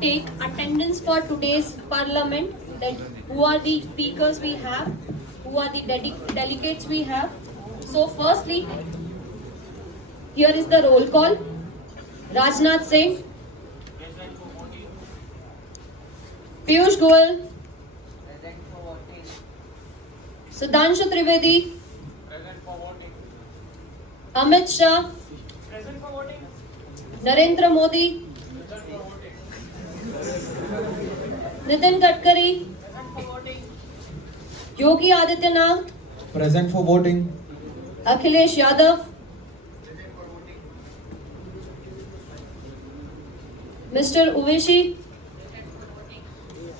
take attendance for today's parliament, that who are the speakers we have, who are the delegates we have. So firstly, here is the roll call. Rajnath Singh, Piyush Goyal, Sudhanshu Trivedi, Amit Shah, Narendra Modi, Nitin Gadkari, Yogi Adityanath, Present for voting. Akhilesh Yadav, Mr. Uveshi,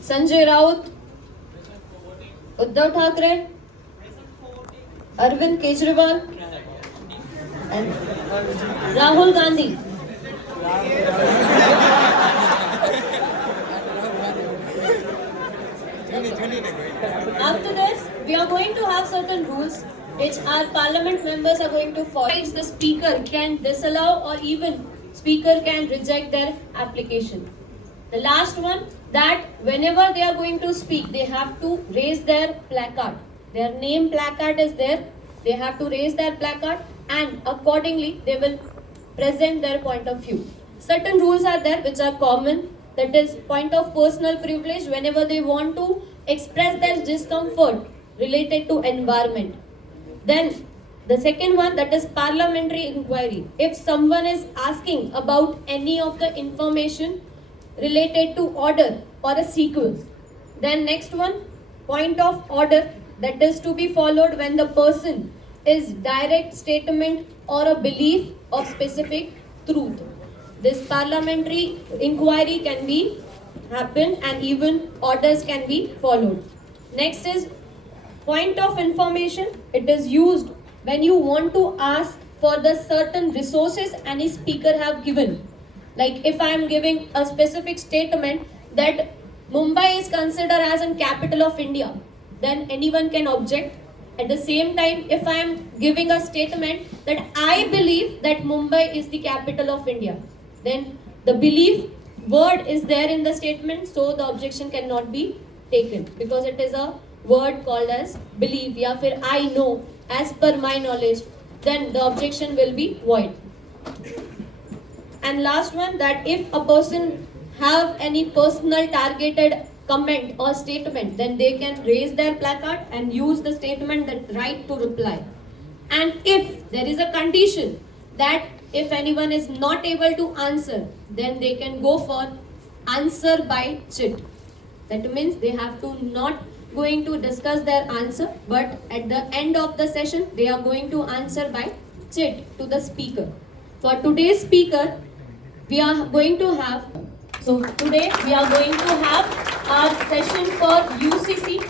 Sanjay Raut, Uddhav Thackeray, Arvind Kejriwal, and Rahul Gandhi. After this, we are going to have certain rules which our parliament members are going to follow. The speaker can disallow or even speaker can reject their application. The last one, that whenever they are going to speak, they have to raise their placard. Their name placard is there. They have to raise their placard and accordingly they will present their point of view. Certain rules are there which are common. That is point of personal privilege whenever they want to express their discomfort related to environment. Then the second one, that is parliamentary inquiry. If someone is asking about any of the information related to order or a sequence. Then next one, point of order, that is to be followed when the person is direct statement or a belief of specific truth. This parliamentary inquiry can be happen and even orders can be followed. Next is point of information. It is used when you want to ask for the certain resources any speaker have given. Like if I am giving a specific statement that Mumbai is considered as a capital of India, then anyone can object. At the same time, if I am giving a statement that I believe that Mumbai is the capital of India, then the belief word is there in the statement, so the objection cannot be taken because it is a word called as belief. Ya fir I know, as per my knowledge, then the objection will be void. And last one, that if a person have any personal targeted comment or statement, then they can raise their placard and use the statement that right to reply. And if there is a condition that if anyone is not able to answer, then they can go for answer by chit. That means they have to not going to discuss their answer, but at the end of the session, they are going to answer by chit to the speaker. For today's speaker, we are going to have, so today we are going to have our session for UCC,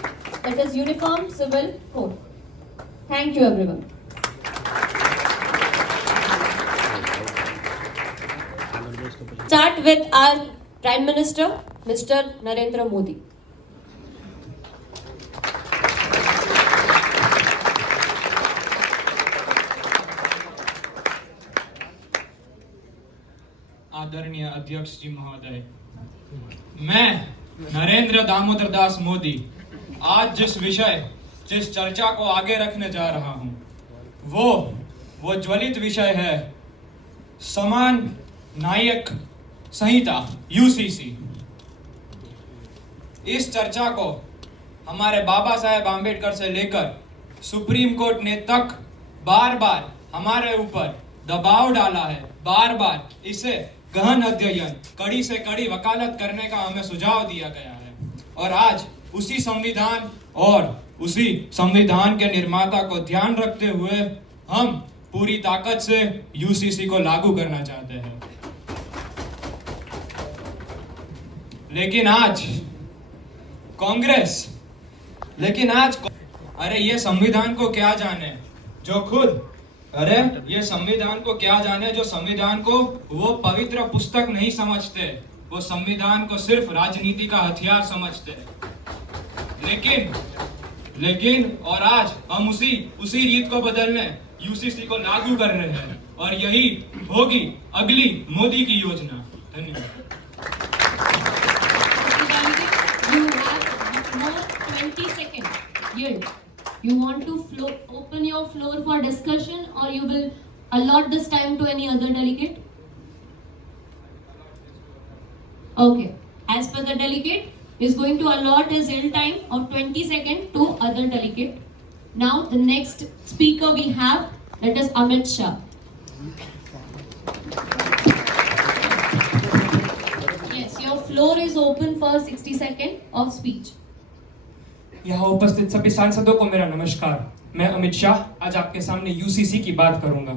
that is Uniform Civil Code. Thank you everyone. Start with our Prime Minister, Mr. Narendra Modi. आदरणीय अध्यक्ष जी महोदय, मैं नरेंद्र दामोदर दास मोदी आज जिस चर्चा को आगे रखने जा रहा हूं, वो ज्वलित विषय है समान नायक संहिता यूसीसी। इस चर्चा को हमारे बाबा साहेब आम्बेडकर से लेकर सुप्रीम कोर्ट ने तक बार बार हमारे ऊपर दबाव डाला है, बार बार इसे गहन अध्ययन, कड़ी से कड़ी वकालत करने का हमें सुझाव दिया गया है। और आज उसी संविधान के निर्माता को ध्यान रखते हुए हम पूरी ताकत से यूसीसी को लागू करना चाहते हैं। लेकिन आज कांग्रेस, अरे ये संविधान को क्या जाने जो संविधान को वो पवित्र पुस्तक नहीं समझते, वो संविधान को सिर्फ राजनीति का हथियार समझते। लेकिन और आज हम उसी रीत को बदलने यूसीसी को लागू कर रहे हैं और यही होगी अगली मोदी की योजना। धन्यवाद। yield. You want to open your floor for discussion, or you will allot this time to any other delegate? Okay. As per the delegate, is going to allot his yield time of 20 seconds to other delegate. Now the next speaker we have, that is Amit Shah. Yes, your floor is open for 60 seconds of speech. यहाँ उपस्थित सभी सांसदों को मेरा नमस्कार। मैं अमित शाह आज आपके सामने यूसीसी की बात करूंगा।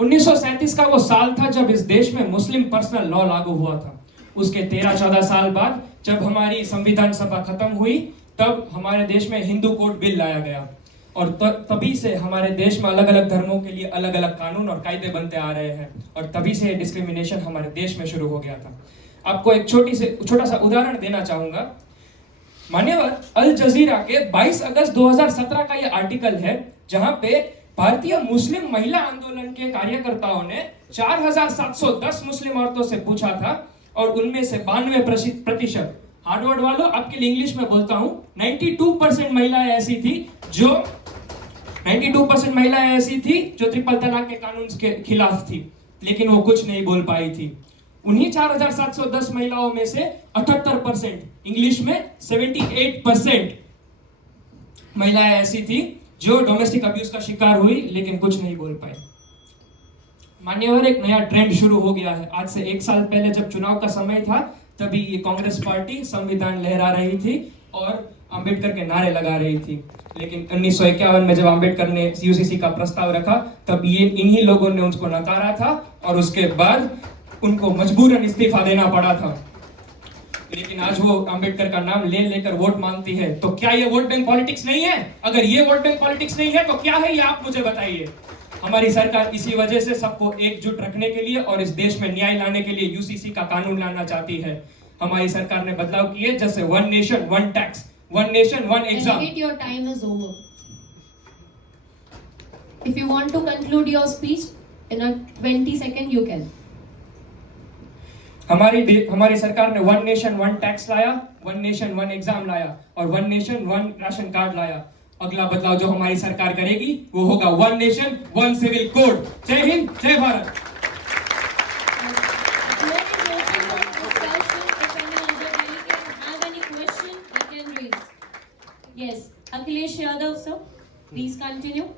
1937 का वो साल था जब इस देश में मुस्लिम पर्सनल लॉ लागू हुआ था। उसके 13-14 साल बाद जब हमारी संविधान सभा खत्म हुई, तब हमारे देश में हिंदू कोड बिल लाया गया और तभी से हमारे देश में अलग अलग धर्मों के लिए अलग अलग कानून और कायदे बनते आ रहे हैं और तभी से डिस्क्रिमिनेशन हमारे देश में शुरू हो गया था। आपको एक छोटा सा उदाहरण देना चाहूंगा। मान्यवर अल जजीरा के 22 अगस्त 2017 का ये आर्टिकल है, जहां पे भारतीय मुस्लिम महिला आंदोलन के कार्यकर्ताओं ने 4710 मुस्लिम औरतों से पूछा था और उनमें से 92%, हार्डवर्ड वालों आपके लिए इंग्लिश में बोलता हूं, 92% महिलाएं ऐसी थी जो ट्रिपल तलाक के कानून के खिलाफ थी, लेकिन वो कुछ नहीं बोल पाई थी। उन्हीं 4710 महिलाओं में से 78%, इंग्लिश में 78% महिलाएं ऐसी थी जो डोमेस्टिक अब्यूज का शिकार हुई लेकिन कुछ नहीं बोल पाई। मान्यवर एक नया ट्रेंड शुरू हो गया है। आज से 1 साल पहले जब चुनाव का समय था, तभी ये कांग्रेस पार्टी संविधान लहरा रही थी और अंबेडकर के नारे लगा रही थी, लेकिन 1951 में जब अंबेडकर ने यूसीसी का प्रस्ताव रखा, तब ये इन्हीं लोगों ने उसको नकारा था और उसके बाद उनको मजबूरन इस्तीफा देना पड़ा था। लेकिन आज वो अंबेडकर का नाम लेकर वोट मांगती है, तो क्या ये वोट बैंक पॉलिटिक्स नहीं है? अगर ये वोट बैंक पॉलिटिक्स नहीं है तो क्या है ये, आप मुझे बताइए। हमारी सरकार इसी वजह से सबको एकजुट रखने के लिए और इस देश में न्याय लाने के लिए यूसीसी का कानून लाना चाहती है। हमारी सरकार ने बदलाव किए, जैसे 1 nation 1 tax, 1 nation 1 exam. Your time is over. If you want to conclude your speech in a 20 second, you can. हमारी सरकार ने 1 नेशन 1 टैक्स लाया, 1 नेशन 1 एग्जाम लाया और 1 नेशन 1 राशन कार्ड लाया। अगला बदलाव जो हमारी सरकार करेगी वो होगा 1 नेशन 1 सिविल कोड। जय हिंद, जय Bharat. Yes, Akhilesh Yadav sir, please continue.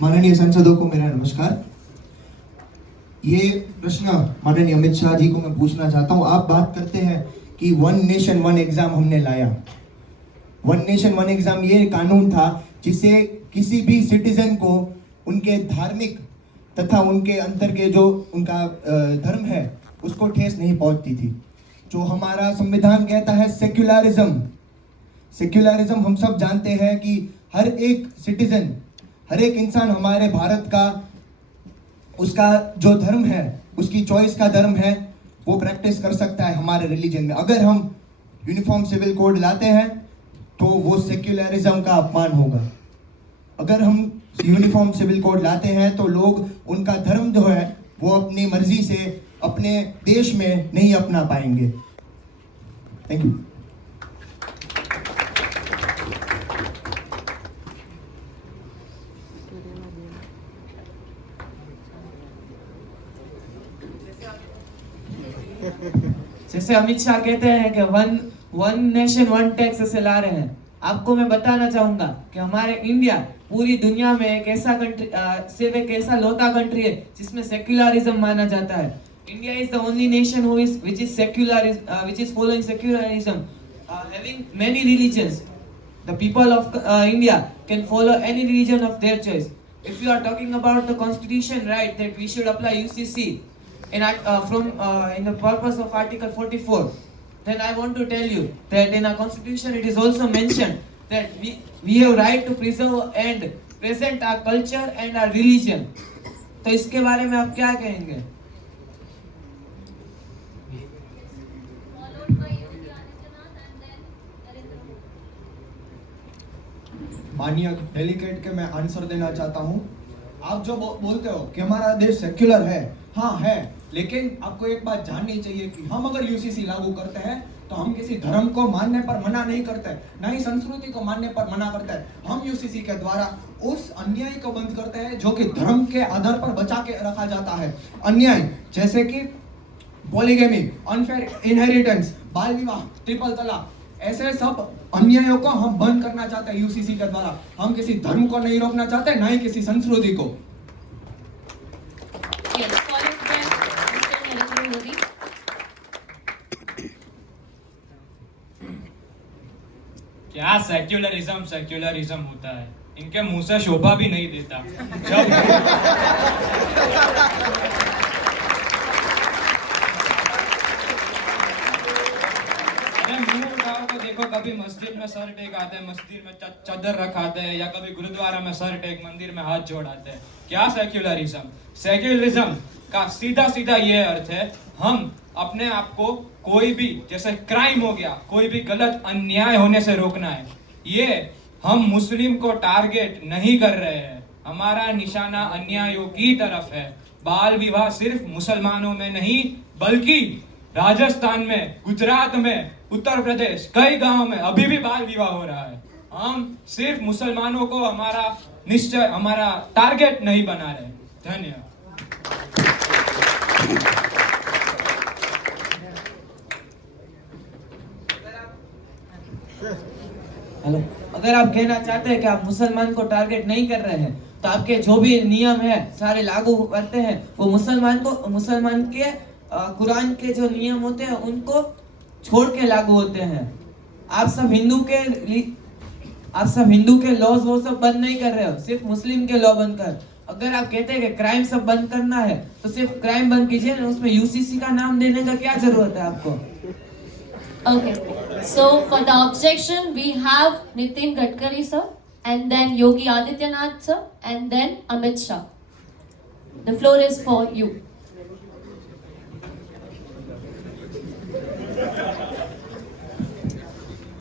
माननीय सांसदों को मेरा नमस्कार। ये प्रश्न माननीय अमित शाह जी को मैं पूछना चाहता हूँ। आप बात करते हैं कि 1 नेशन 1 एग्जाम हमने लाया। 1 नेशन 1 एग्जाम ये कानून था जिससे किसी भी सिटीजन को उनके धार्मिक तथा उनके अंतर के जो उनका धर्म है उसको ठेस नहीं पहुंचती थी। जो हमारा संविधान कहता है सेक्युलरिज्म हम सब जानते हैं कि हर एक सिटीजन, हर एक इंसान हमारे भारत का उसका जो धर्म है, उसकी चॉइस का धर्म है, वो प्रैक्टिस कर सकता है हमारे रिलीजन में। अगर हम यूनिफॉर्म सिविल कोड लाते हैं तो वो सेक्युलरिज्म का अपमान होगा। अगर हम यूनिफॉर्म सिविल कोड लाते हैं तो लोग उनका धर्म जो है वो अपनी मर्जी से अपने देश में नहीं अपना पाएंगे। Thank you. जैसे अमित शाह कहते हैं कि 1 नेशन 1 टैक्स से ला रहे हैं, आपको मैं बताना चाहूंगा कि हमारे इंडिया पूरी दुनिया में एक ऐसा कंट्री सिर्फ एक ऐसा लौता कंट्री है जिसमें सेक्युलरिज्म माना जाता है। India is the only nation which is following secularism, having many religions. The people of India can follow any religion of their choice. If you are talking about the constitution right that we should apply UCC in the purpose of Article 44, then I want to tell you that in our constitution it is also mentioned that we have right to preserve and present our culture and our religion. तो इसके बारे में आप क्या कहेंगे? माननीय delegate के मैं आंसर देना चाहता हूँ आप जो बोलते हो कि हमारा देश सेक्युलर है, हाँ है, लेकिन आपको एक बात जाननी चाहिए कि हम अगर यूसीसी लागू करते हैं तो हम किसी धर्म को मानने पर मना नहीं करते, ना ही संस्कृति को मानने पर मना करते हैं। हम यूसीसी के द्वारा उस अन्याय को बंद करते हैं जो कि धर्म के आधार पर बचा के रखा जाता है। अन्याय जैसे कि पॉलीगेमी, अनफेयर इनहेरिटेंस, बाल विवाह, ट्रिपल तलाक, ऐसे सब अन्यायों को हम बंद करना चाहते हैं यूसीसी के द्वारा। हम किसी धर्म को नहीं रोकना चाहते, ना ही किसी संस्कृति को। Yes, followed by Mr. Narendra Modi. क्या सेक्युलरिज्म होता है, इनके मुंह से शोभा भी नहीं देता। जब अरे मुंह उठाओ तो देखो, कभी मस्जिद में सर टेक आते हैं, मस्जिद में चादर रखाते हैं, या कभी गुरुद्वारा में सर टेक, मंदिर में हाथ जोड़ाते हैं। क्या सेक्युलरिज्म का सीधा सीधा ये अर्थ है, हम अपने आप को कोई भी, जैसे क्राइम हो गया, कोई भी गलत अन्याय होने से रोकना है। ये हम मुस्लिम को टारगेट नहीं कर रहे हैं, हमारा निशाना अन्यायों की तरफ है। बाल विवाह सिर्फ मुसलमानों में नहीं, बल्कि राजस्थान में, गुजरात में, उत्तर प्रदेश, कई गांवों में अभी भी बाल विवाह हो रहा है। हम सिर्फ मुसलमानों को हमारा निश्चय, हमारा टारगेट नहीं बना रहे। धन्यवाद। हेलो, अगर आप कहना चाहते हैं कि आप मुसलमान को टारगेट नहीं कर रहे हैं, तो आपके जो भी नियम है सारे लागू करते हैं, वो मुसलमान के कुरान के जो नियम होते हैं उनको छोड़ के लागू होते हैं। आप सब हिंदू के लॉज वो सब बंद नहीं कर रहे हो, सिर्फ मुस्लिम के लॉ बंद कर। अगर आप कहते हैं कि क्राइम सब बंद करना है तो सिर्फ क्राइम बंद कीजिए ना, उसमें यूसीसी का नाम देने का क्या जरूरत है आपको? Okay, so for the objection we have Nitin Gadkari sir, and then Yogi Adityanath sir, and then Amit Shah. The floor is for you.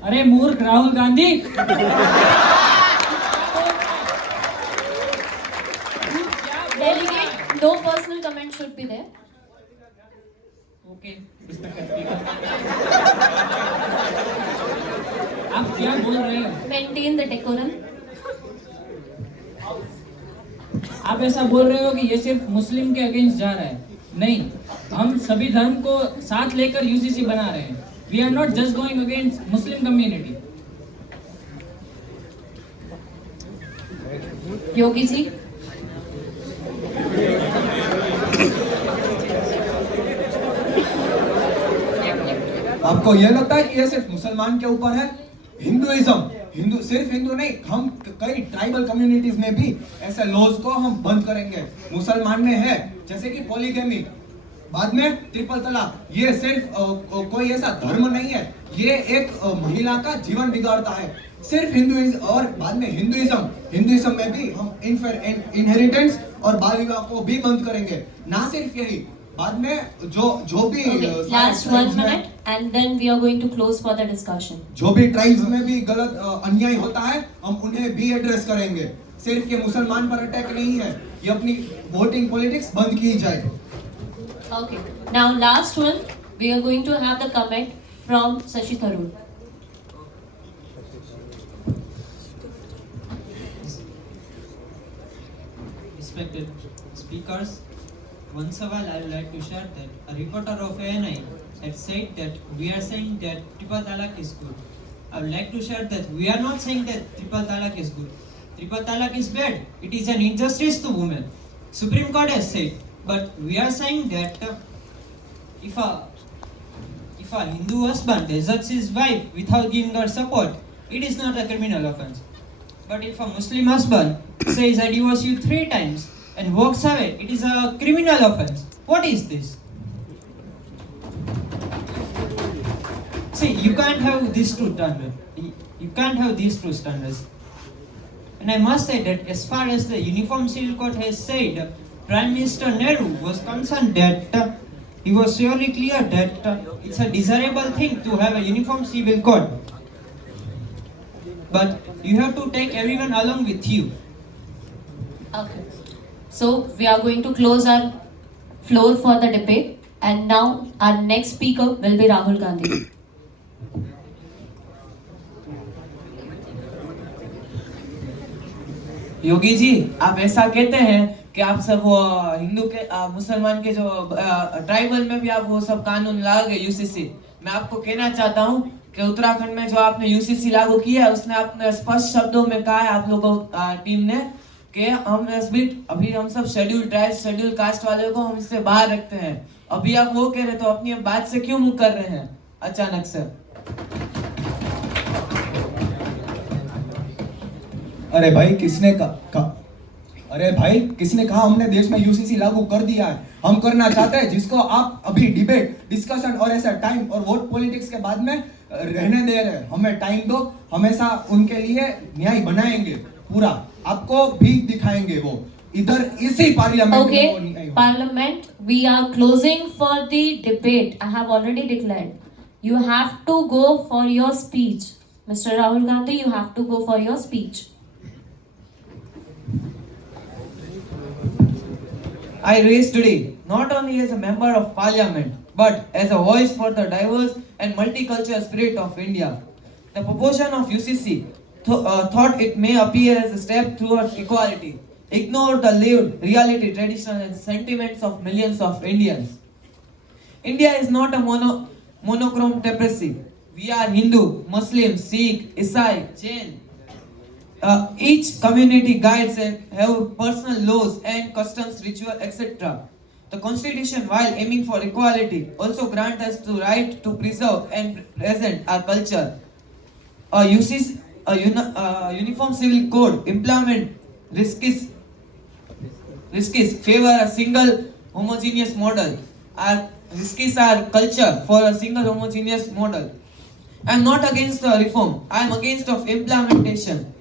अरे मूर्ख Rahul Gandhi, Delegate, no personal comment should be there. Okay, आप क्या बोल रहे हो? Maintain the decorum. आप ऐसा बोल रहे हो कि ये सिर्फ मुस्लिम के अगेंस्ट जा रहा है। नहीं, हम सभी धर्म को साथ लेकर यूसीसी बना रहे हैं। We are not just going against Muslim community. Yogi ji, आपको यह लगता है कि यह सिर्फ मुसलमान के ऊपर है? हिंदू सिर्फ हिंदू नहीं, हम कई ट्राइबल कम्युनिटीज में भी ऐसे लॉज को हम बंद करेंगे। मुसलमान में है जैसे कि पॉलीगेमी, बाद में ट्रिपल तलाक। ये सिर्फ कोई ऐसा धर्म नहीं है, ये एक महिला का जीवन बिगाड़ता है। सिर्फ हिंदुइज्म, और बाद में हिंदुइज्म में भी हम इनहेरिटेंस और बाल विवाह को भी बंद करेंगे। ना सिर्फ यही, बाद में जो भी last 1 minute and then we are going to close for the discussion. जो भी ट्राइब्स में भी गलत अन्याय होता है, हम उन्हें भी एड्रेस करेंगे। सिर्फ ये मुसलमान पर अटैक नहीं है, ये अपनी वोटिंग पॉलिटिक्स बंद की जाए। Okay, now last one, we are going to have the comment from Shashi Tharoor. Respected speakers, once a while I would like to share that a reporter of ANI had said that we are saying that triple talaq is good. I would like to share that we are not saying that triple talaq is good. Triple talaq is bad. It is an injustice to women. Supreme Court has said, but we are saying that if a Hindu husband deserts his wife without giving her support, it is not a criminal offense. But if a Muslim husband says I divorce you 3 times and walks away, it is a criminal offense. What is this? See, you can't have these two standards. You can't have these two standards. And I must say that as far as the Uniform Civil Code has said, Prime Minister Nehru was concerned that he was surely clear that it's a desirable thing to have a Uniform Civil Code. But you have to take everyone along with you. Okay. So we are going to close our floor for the debate, and now our next speaker will be Rahul Gandhi. Yogi ji, आप ऐसा कहते हैं कि आप सब वो हिंदू के मुसलमान के जो ट्राइबल में भी आप वो सब कानून लाओगे यूसीसी। मैं आपको कहना चाहता हूँ कि उत्तराखंड में जो आपने यूसीसी लागू किया है, उसने आपने स्पष्ट शब्दों में कहा है आप लोगों टीम ने कि अभी हम सब शेड्यूल ट्राइब शेड्यूल कास्ट वाले को हम इससे बाहर रखते हैं। अभी आप वो कह रहे तो अपनी बात से क्यों मुँह कर रहे हैं अचानक से? अरे भाई अरे भाई किसने कहा हमने देश में यूसीसी लागू कर दिया है? हम करना चाहते हैं जिसको आप अभी डिबेट डिस्कशन और ऐसा टाइम और वोट पॉलिटिक्स के बाद में रहने दे रहे हैं। हमें टाइम दो, हमेशा उनके लिए न्याय बनाएंगे, पूरा आपको भी दिखाएंगे वो इधर इसी पार्लियामेंट Okay, में। Parliament, we are closing for the debate. I have already declared. You have to go for your speech. Mr. Rahul Gandhi, you have to go for your speech. I raise today not only as a member of parliament but as a voice for the diverse and multicultural spirit of India. The proportion of UCC thought it may appear as a step towards equality, ignore the lived reality, tradition and sentiments of millions of Indians. India is not a monochrome democracy. We are Hindu, Muslim, Sikh, Isai, Jain. Each community guides and have personal laws and customs, ritual, etc. The Constitution, while aiming for equality, also grants us the right to preserve and present our culture. A uniform civil code implement risks favor a single homogeneous model. Our risks are culture for a single homogeneous model. I am not against the reform. I am against of implementation.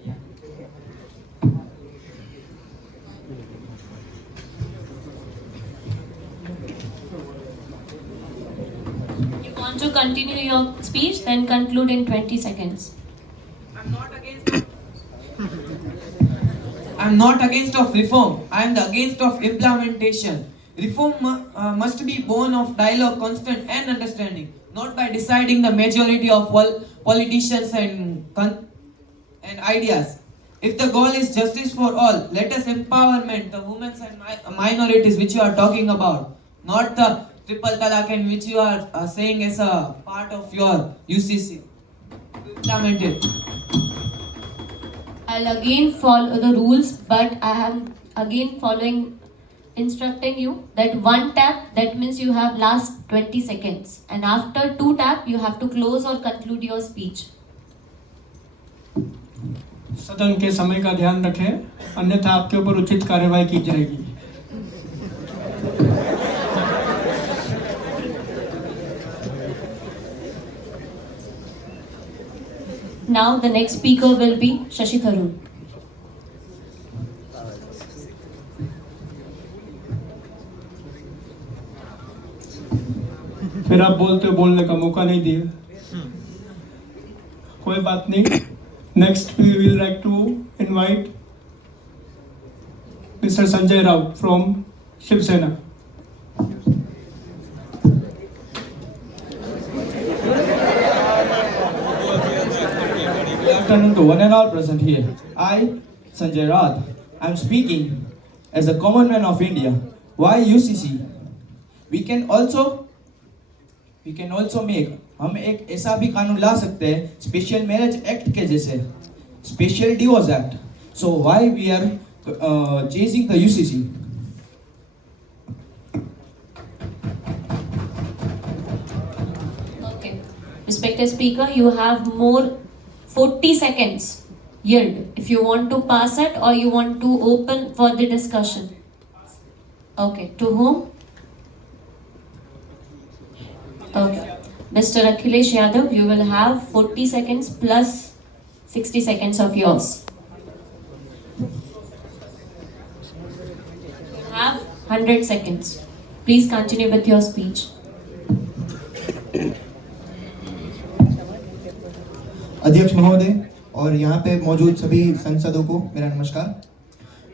You want to continue your speech, then conclude in 20 seconds. I am not against of reform. I am against of implementation. Reform must be born of dialogue, constant and understanding, not by deciding the majority of politicians and ideas. If the goal is justice for all, let us empowerment the women and minorities which you are talking about, not the triple talaq and which you are saying as a part of your UCC. Implement it. I'll again follow the rules, but I am again instructing you that one tap, that means you have last 20 seconds, and after two tap you have to close or conclude your speech. सदन के समय का ध्यान रखें, अन्यथा आपके ऊपर उचित कार्रवाई की जाएगी। Now the next speaker will be Shashi Tharoor. फिर आप बोलने का मौका नहीं दिया। कोई बात नहीं। Next we will like to invite Mr. Sanjay Rao from Shiv Sena. Good afternoon to one and all present here. I, Sanjay Rao, I am speaking as a common man of India. Why UCC? We can also make, हम एक ऐसा भी कानून ला सकते हैं special marriage act के जैसे, special divorce act. So why we are chasing the UCC? Okay. Respected speaker, you have more 40 seconds. Yield if you want to pass it or you want to open for the discussion. Okay. To whom? Okay. Mr. Akhilesh Yadav, you will have 40 seconds plus 60 seconds of yours. You have 100 seconds. Please continue with your speech. अध्यक्ष महोदय और यहाँ पे मौजूद सभी सांसदों को मेरा नमस्कार।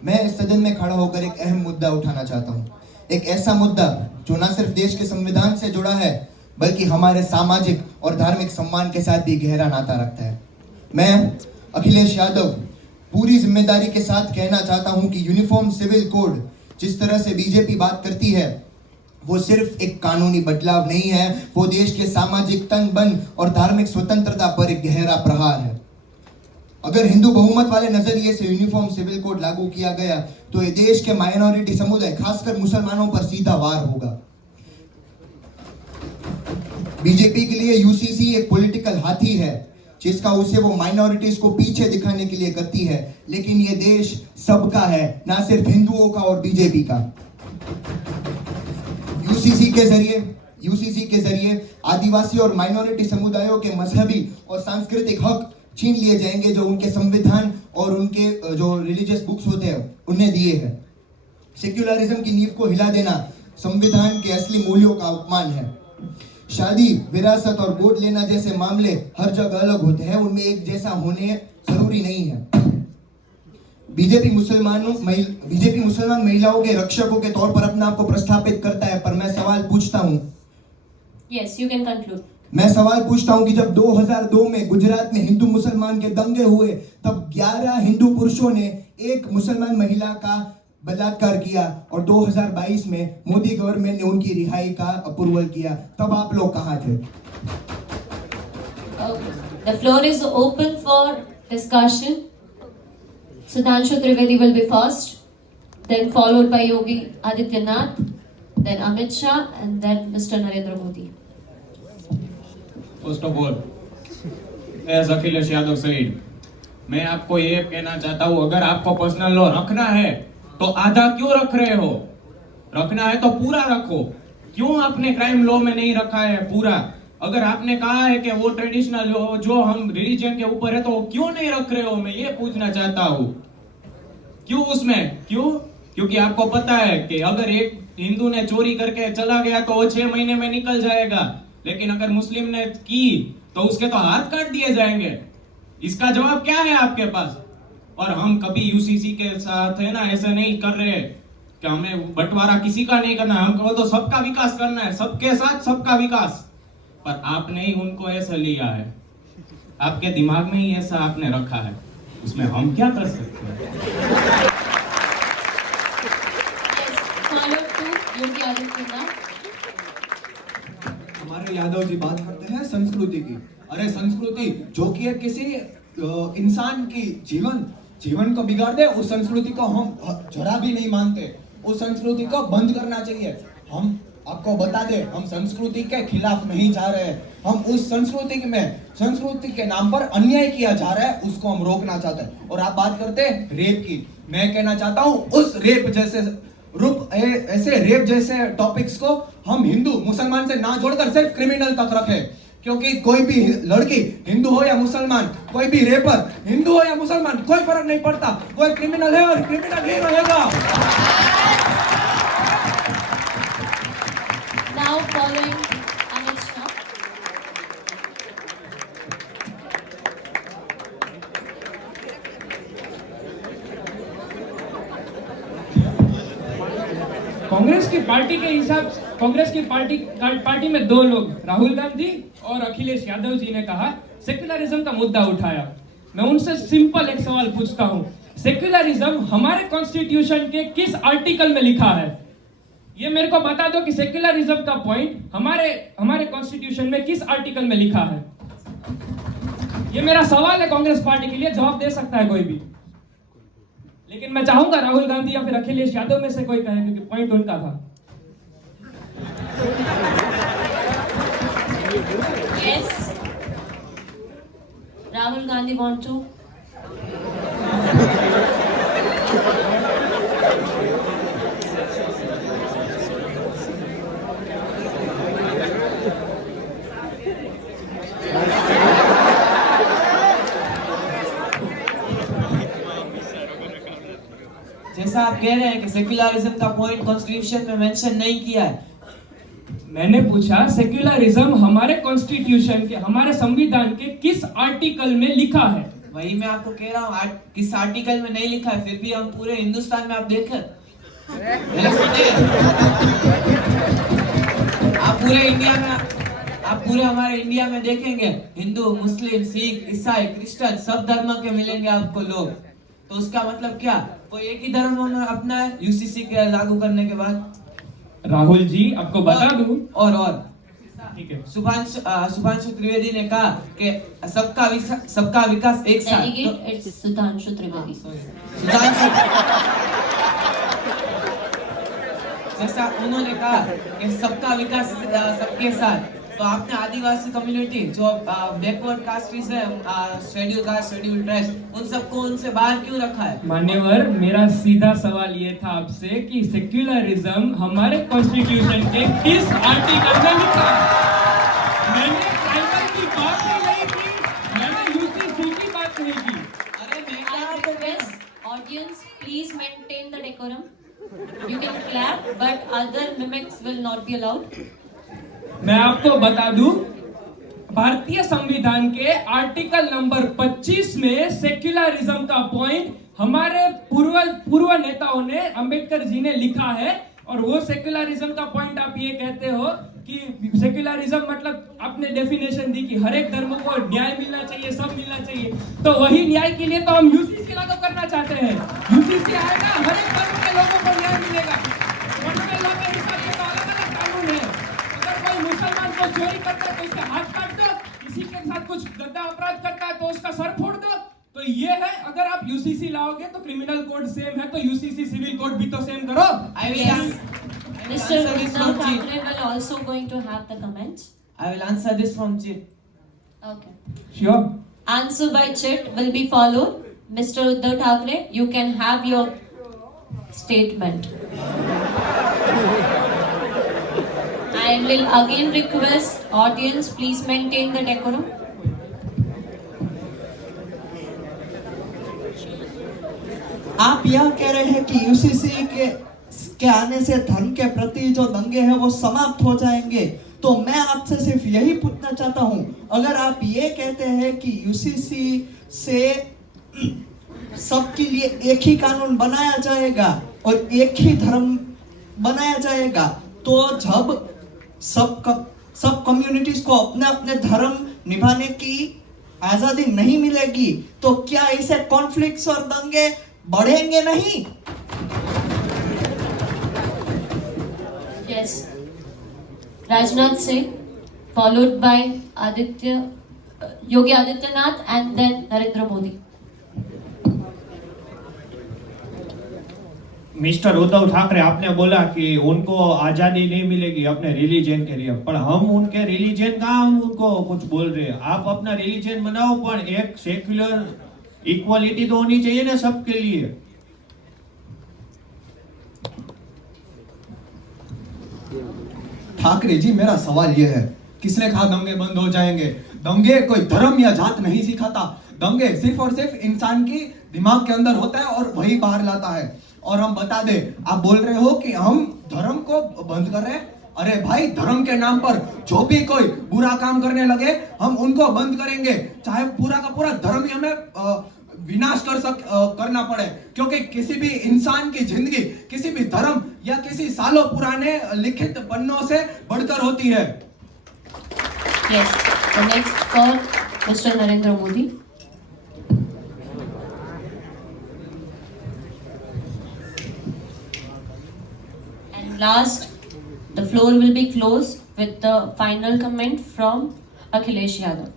मैं इस सदन में खड़ा होकर एक अहम मुद्दा उठाना चाहता हूँ। एक ऐसा मुद्दा जो न सिर्फ देश के संविधान से जुड़ा है बल्कि हमारे सामाजिक और धार्मिक सम्मान के साथ भी गहरा नाता रखता है। मैं अखिलेश यादव पूरी जिम्मेदारी के साथ कहना चाहता हूं कि यूनिफॉर्म सिविल कोड जिस तरह से बीजेपी बात करती है वो सिर्फ एक कानूनी बदलाव नहीं है, वो देश के सामाजिक तन बन और धार्मिक स्वतंत्रता पर एक गहरा प्रहार है। अगर हिंदू बहुमत वाले नजरिए से यूनिफॉर्म सिविल कोड लागू किया गया तो ये देश के माइनॉरिटी समुदाय खासकर मुसलमानों पर सीधा वार होगा। बीजेपी के लिए यूसीसी एक पॉलिटिकल हाथी है जिसका उसे वो माइनॉरिटीज को पीछे दिखाने के लिए करती है, लेकिन ये देश सबका है, ना सिर्फ हिंदुओं का और बीजेपी का। यूसीसी के जरिए आदिवासी और माइनॉरिटी समुदायों के मजहबी और सांस्कृतिक हक छीन लिए जाएंगे जो उनके संविधान और उनके जो रिलीजियस बुक्स होते हैं उन्हें दिए हैं। सेक्युलरिज्म की नींव को हिला देना संविधान के असली मूल्यों का अपमान है। शादी, विरासत और गोद लेना जैसे मामले हर जगह अलग होते हैं, उनमें एक जैसा होने जरूरी नहीं है। बीजेपी मुसलमान महिलाओं के रक्षकों के तौर पर अपने आप को प्रस्थापित करता है, पर मैं सवाल पूछता हूं। Yes, you can conclude. मैं सवाल पूछता हूं कि जब 2002 में गुजरात में हिंदू मुसलमान के दंगे हुए तब 11 हिंदू पुरुषों ने एक मुसलमान महिला का बलात्कार किया और 2022 में मोदी गवर्नमेंट ने उनकी रिहाई का अप्रूवल किया, तब आप लोग कहां थे? The floor is open for discussion. Sudhanshu Trivedi will be first, then followed by Yogi Adityanath, then Amit Shah, and then Mr. Narendra Modi. First of all, as Akhilesh Yadav Saeed, मैं आपको ये कहना चाहता हूँ, अगर आपको पर्सनल लॉ रखना है तो आधा क्यों रख रहे हो? रखना है तो पूरा रखो। क्यों आपने क्राइम लॉ में नहीं रखा है पूरा? अगर आपने कहा है कि वो ट्रेडिशनल लॉ जो हम रिलीजन के ऊपर है तो वो क्यों नहीं रख रहे हो? मैं ये पूछना चाहता हूँ। क्यों उसमें? क्यों? क्योंकि आपको पता है कि अगर एक हिंदू ने चोरी करके चला गया तो वो 6 महीने में निकल जाएगा, लेकिन अगर मुस्लिम ने की तो उसके तो हाथ काट दिए जाएंगे। इसका जवाब क्या है आपके पास? और हम कभी यूसीसी के साथ है ना ऐसे नहीं कर रहे कि हमें बंटवारा किसी का नहीं करना, हमको तो सबका विकास करना है, सबके साथ सबका विकास। पर आपने ही उनको ऐसा लिया है, आपके दिमाग में ही ऐसा आपने रखा है, उसमें हम क्या कर सकते हैं? हमारे यादव जी बात करते हैं संस्कृति की। अरे संस्कृति जो कि किसी इंसान की जीवन को बिगाड़ दे, उस संस्कृति को हम जरा भी नहीं मानते। उस संस्कृति को बंद करना चाहिए। हम आपको बता दे, हम संस्कृति के खिलाफ नहीं जा रहे हैं। हम उस संस्कृति के नाम पर अन्याय किया जा रहा है, उसको हम रोकना चाहते हैं। और आप बात करते हैं रेप की, मैं कहना चाहता हूँ उस रेप जैसे टॉपिक्स को हम हिंदू मुसलमान से ना जोड़कर सिर्फ क्रिमिनल तक रखें, क्योंकि कोई भी लड़की हिंदू हो या मुसलमान, कोई भी रेपर हिंदू हो या मुसलमान, कोई फर्क नहीं पड़ता, कोई क्रिमिनल है और क्रिमिनल ही रहेगा। Now following Amit Shah. Congress की पार्टी के हिसाब से कांग्रेस की पार्टी में 2 लोग, राहुल गांधी और अखिलेश यादव जी ने कहा सेक्युलरिज्म का मुद्दा उठाया। मैं उनसे सिंपल एक सवाल पूछता हूं, सेक्युलरिज्म हमारे कॉन्स्टिट्यूशन के किस आर्टिकल में लिखा है? ये मेरे को बता दो कि सेक्युलरिज्म का पॉइंट हमारे कॉन्स्टिट्यूशन में किस आर्टिकल में लिखा है? ये मेरा सवाल है कांग्रेस पार्टी के लिए, जवाब दे सकता है कोई भी, लेकिन मैं चाहूंगा राहुल गांधी या फिर अखिलेश यादव में से कोई कहे, क्योंकि पॉइंट उनका था। Yes. Rahul Gandhi want to? जैसा आप कह रहे हैं कि सेक्युलरिज्म का पॉइंट कॉन्स्टिट्यूशन में मेंशन नहीं किया है, मैंने पूछा सेक्युलरिज्म हमारे कॉन्स्टिट्यूशन के, हमारे संविधान के किस आर्टिकल में लिखा है? वही मैं आपको कह रहा हूँ, किस आर्टिकल में नहीं लिखा है, फिर भी हम पूरे हिंदुस्तान में आप देखें, आप पूरे हमारे इंडिया में देखेंगे, हिंदू, मुस्लिम, सिख, ईसाई, क्रिश्चियन सब धर्म के मिलेंगे आपको लोग। तो उसका मतलब क्या, कोई एक ही धर्म होना अपना है यूसीसी के लागू करने के बाद। राहुल जी आपको बता दूं, और ठीक है, सुभांशु त्रिवेदी ने कहा कि सबका विकास एक साथ। Delegate, it's Sudhanshu Trivedi. Sudhanshu, जैसा उन्होंने कहा कि सबका विकास सबके साथ, तो आपने आदिवासी कम्युनिटी जो बैकवर्ड कास्ट्स है, शेड्यूल कास्ट, शेड्यूल ट्राइब्स, उन सबको उनसे बाहर क्यों रखा है? मान्यवर, मेरा सीधा सवाल ये था आपसे कि सेक्युलरिज्म हमारे कॉन्स्टिट्यूशन के किस आर्टिकल में लिखा है? मैंने ट्राइबल की बात ही नहीं की, मैंने यूसीसी की बात नहीं की। अरे मैं I request audience, please maintain the decorum. You can clap, but other mimics will not be allowed. मैं आपको बता दूं, भारतीय संविधान के आर्टिकल नंबर 25 में सेक्युलरिज्म का पॉइंट हमारे पूर्व नेताओं ने, अंबेडकर जी ने लिखा है। और वो सेक्युलरिज्म का पॉइंट आप ये कहते हो कि सेक्युलरिज्म मतलब आपने डेफिनेशन दी कि हर एक धर्म को न्याय मिलना चाहिए, सब मिलना चाहिए। तो वही न्याय के लिए तो हम यूसीसी लागू करना चाहते हैं। यूसीसी आएगा, हर एक धर्म के लोगों को न्याय मिलेगा। फंडामेंटल लॉ के हिसाब से तो अलग-अलग कानून है। अगर कोई मुसलमान को चोरी करता है तो उसका हाथ काट दो, किसी के साथ कुछ गंदा अपराध करता है तो उसका सर फोड़ दो। तो ये है, अगर आप यूसीसी लाओगे तो क्रिमिनल कोड सेम है, तो यूसीसी सिविल कोड भी तो सेम करो। Mr. Uddhav Thackeray will also going to have the comments. I will answer this from Chit. Okay. Sure. Answer by Chit will be followed. Mr. Uddhav Thackeray, you can have your statement. I will again request audience, please maintain the decorum. आप यह कह रहे हैं कि UCC के आने से धर्म के प्रति जो दंगे हैं वो समाप्त हो जाएंगे। तो मैं आपसे सिर्फ यही पूछना चाहता हूं, अगर आप ये कहते हैं कि यूसीसी से सबके लिए एक ही कानून बनाया जाएगा और एक ही धर्म बनाया जाएगा, तो जब सब कम्युनिटीज को अपने अपने धर्म निभाने की आजादी नहीं मिलेगी, तो क्या इसे कॉन्फ्लिक्ट्स और दंगे बढ़ेंगे नहीं? Yes. Rajnath Singh, followed by Yogi Adityanath and then Narendra Modi. Mister Uddhav Thackeray, आपने बोला कि उनको आजादी नहीं मिलेगी अपने रिलीजन के लिए, पर हम उनके रिलीजन का हम उनको कुछ बोल रहे हैं। आप अपना रिलीजन बनाओ, पर एक सेक्युलर इक्वालिटी तो होनी चाहिए ना सबके लिए। ठाकरे जी, मेरा सवाल यह है, किसने कहा दंगे बंद हो जाएंगे? दंगे कोई धर्म या जात नहीं सिखाता। दंगे सिर्फ और सिर्फ इंसान की दिमाग के अंदर होता है और वही बाहर लाता है। और हम बता दे, आप बोल रहे हो कि हम धर्म को बंद कर रहे हैं। अरे भाई, धर्म के नाम पर जो भी कोई बुरा काम करने लगे, हम उनको बंद करेंगे, चाहे पूरा का पूरा धर्म ही हमें विनाश करना पड़े, क्योंकि किसी भी इंसान की जिंदगी किसी भी धर्म या किसी सालों पुराने लिखित पन्नों से बढ़कर होती है। Yes. The next for Mr. Narendra Modi. And last, the floor will be closed with the final comment from Akhilesh Yadav.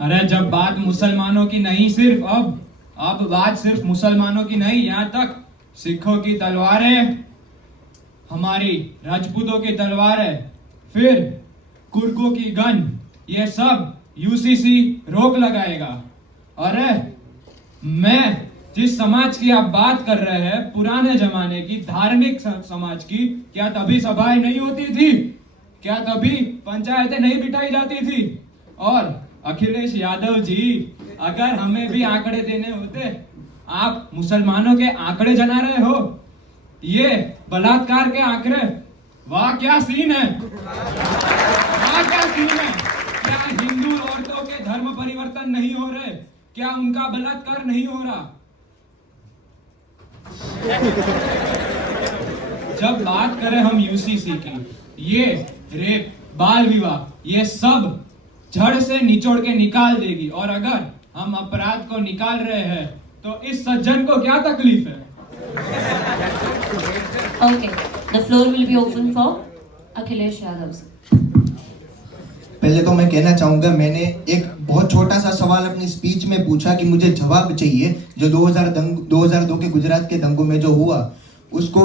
अरे जब बात मुसलमानों की नहीं, सिर्फ अब बात सिर्फ मुसलमानों की नहीं, यहाँ तक सिखों की तलवारें, हमारी राजपूतों की तलवारें, फिर कुर्कों की गन, ये सब यूसीसी रोक लगाएगा। अरे मैं जिस समाज की आप बात कर रहे हैं, पुराने जमाने की धार्मिक समाज की, क्या तभी सभाएं नहीं होती थी? क्या तभी पंचायतें नहीं बिठाई जाती थी? और अखिलेश यादव जी, अगर हमें भी आंकड़े देने होते, आप मुसलमानों के आंकड़े जना रहे हो, ये बलात्कार के आंकड़े, वाह क्या सीन है, वाह क्या सीन है। क्या हिंदू औरतों के धर्म परिवर्तन नहीं हो रहे? क्या उनका बलात्कार नहीं हो रहा? जब बात करें हम यूसीसी की, ये रेप, बाल विवाह, ये सब जड़ से निचोड़ के निकाल देगी। और अगर हम अपराध को निकाल रहे हैं तो इस सज्जन को क्या तकलीफ है? Okay, the floor will be open for Akhilesh Yadav. पहले तो मैं कहना चाहूँगा, मैंने एक बहुत छोटा सा सवाल अपनी स्पीच में पूछा कि मुझे जवाब चाहिए। जो 2002 के गुजरात के दंगों में जो हुआ, उसको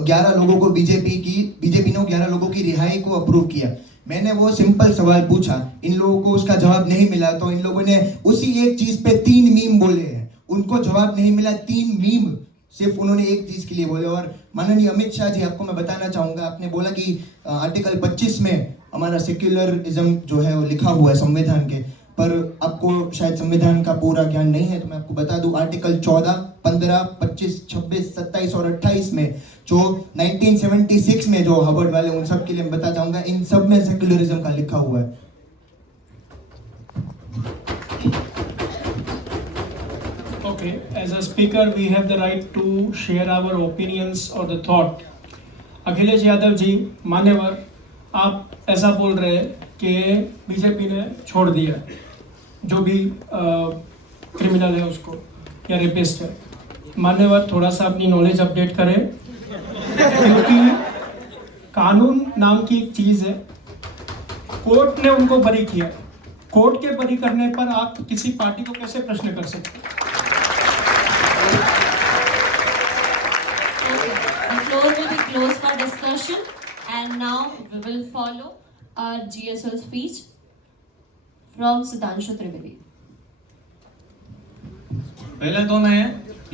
11 लोगों को बीजेपी ने 11 लोगों की रिहाई को अप्रूव किया। मैंने वो सिंपल सवाल पूछा, इन लोगों को उसका जवाब नहीं मिला, तो इन लोगों ने उसी एक चीज पे 3 मीम बोले हैं। उनको जवाब नहीं मिला, 3 मीम सिर्फ उन्होंने एक चीज के लिए बोले। और माननीय अमित शाह जी, आपको मैं बताना चाहूंगा, आपने बोला कि आर्टिकल 25 में हमारा सेक्युलरिज्म जो है वो लिखा हुआ है संविधान के, पर आपको शायद संविधान का पूरा ज्ञान नहीं है, तो मैं आपको बता दूं, आर्टिकल 14, 15, 25, 26, 27 और 28 में जो 1976 में जो हार्वर्ड वाले, उन सब के लिए मैं बता चाहूंगा, इन सब में सेक्युलरिज्म का लिखा हुआ है। Okay, as a speaker, we have the right to share our opinions or the thought. Akhilesh Yadav जी, मान्यवर, आप ऐसा बोल रहे हैं कि बीजेपी ने छोड़ दिया जो भी क्रिमिनल है उसको या रेपिस्ट है। मान्यवर, थोड़ा सा अपनी नॉलेज अपडेट करें, क्योंकि कानून नाम की एक चीज़ है। कोर्ट ने उनको बरी किया, कोर्ट के बरी करने पर आप किसी पार्टी को कैसे प्रश्न कर सकते हैं? The floor will be closed for discussion, and now we will follow our GSL speech from Sudhanshu Trivedi. पहले तो मैं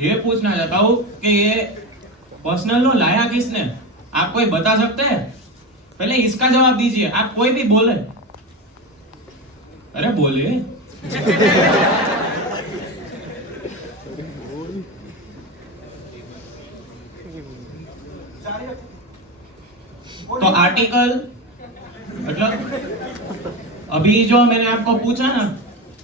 ये पूछना चाहता हूँ कि ये पर्सनल लो लाया किसने? आप कोई बता सकते हैं? पहले इसका जवाब दीजिए। आप कोई भी बोले, अरे बोले। तो आर्टिकल मतलब अभी जो मैंने आपको पूछा ना,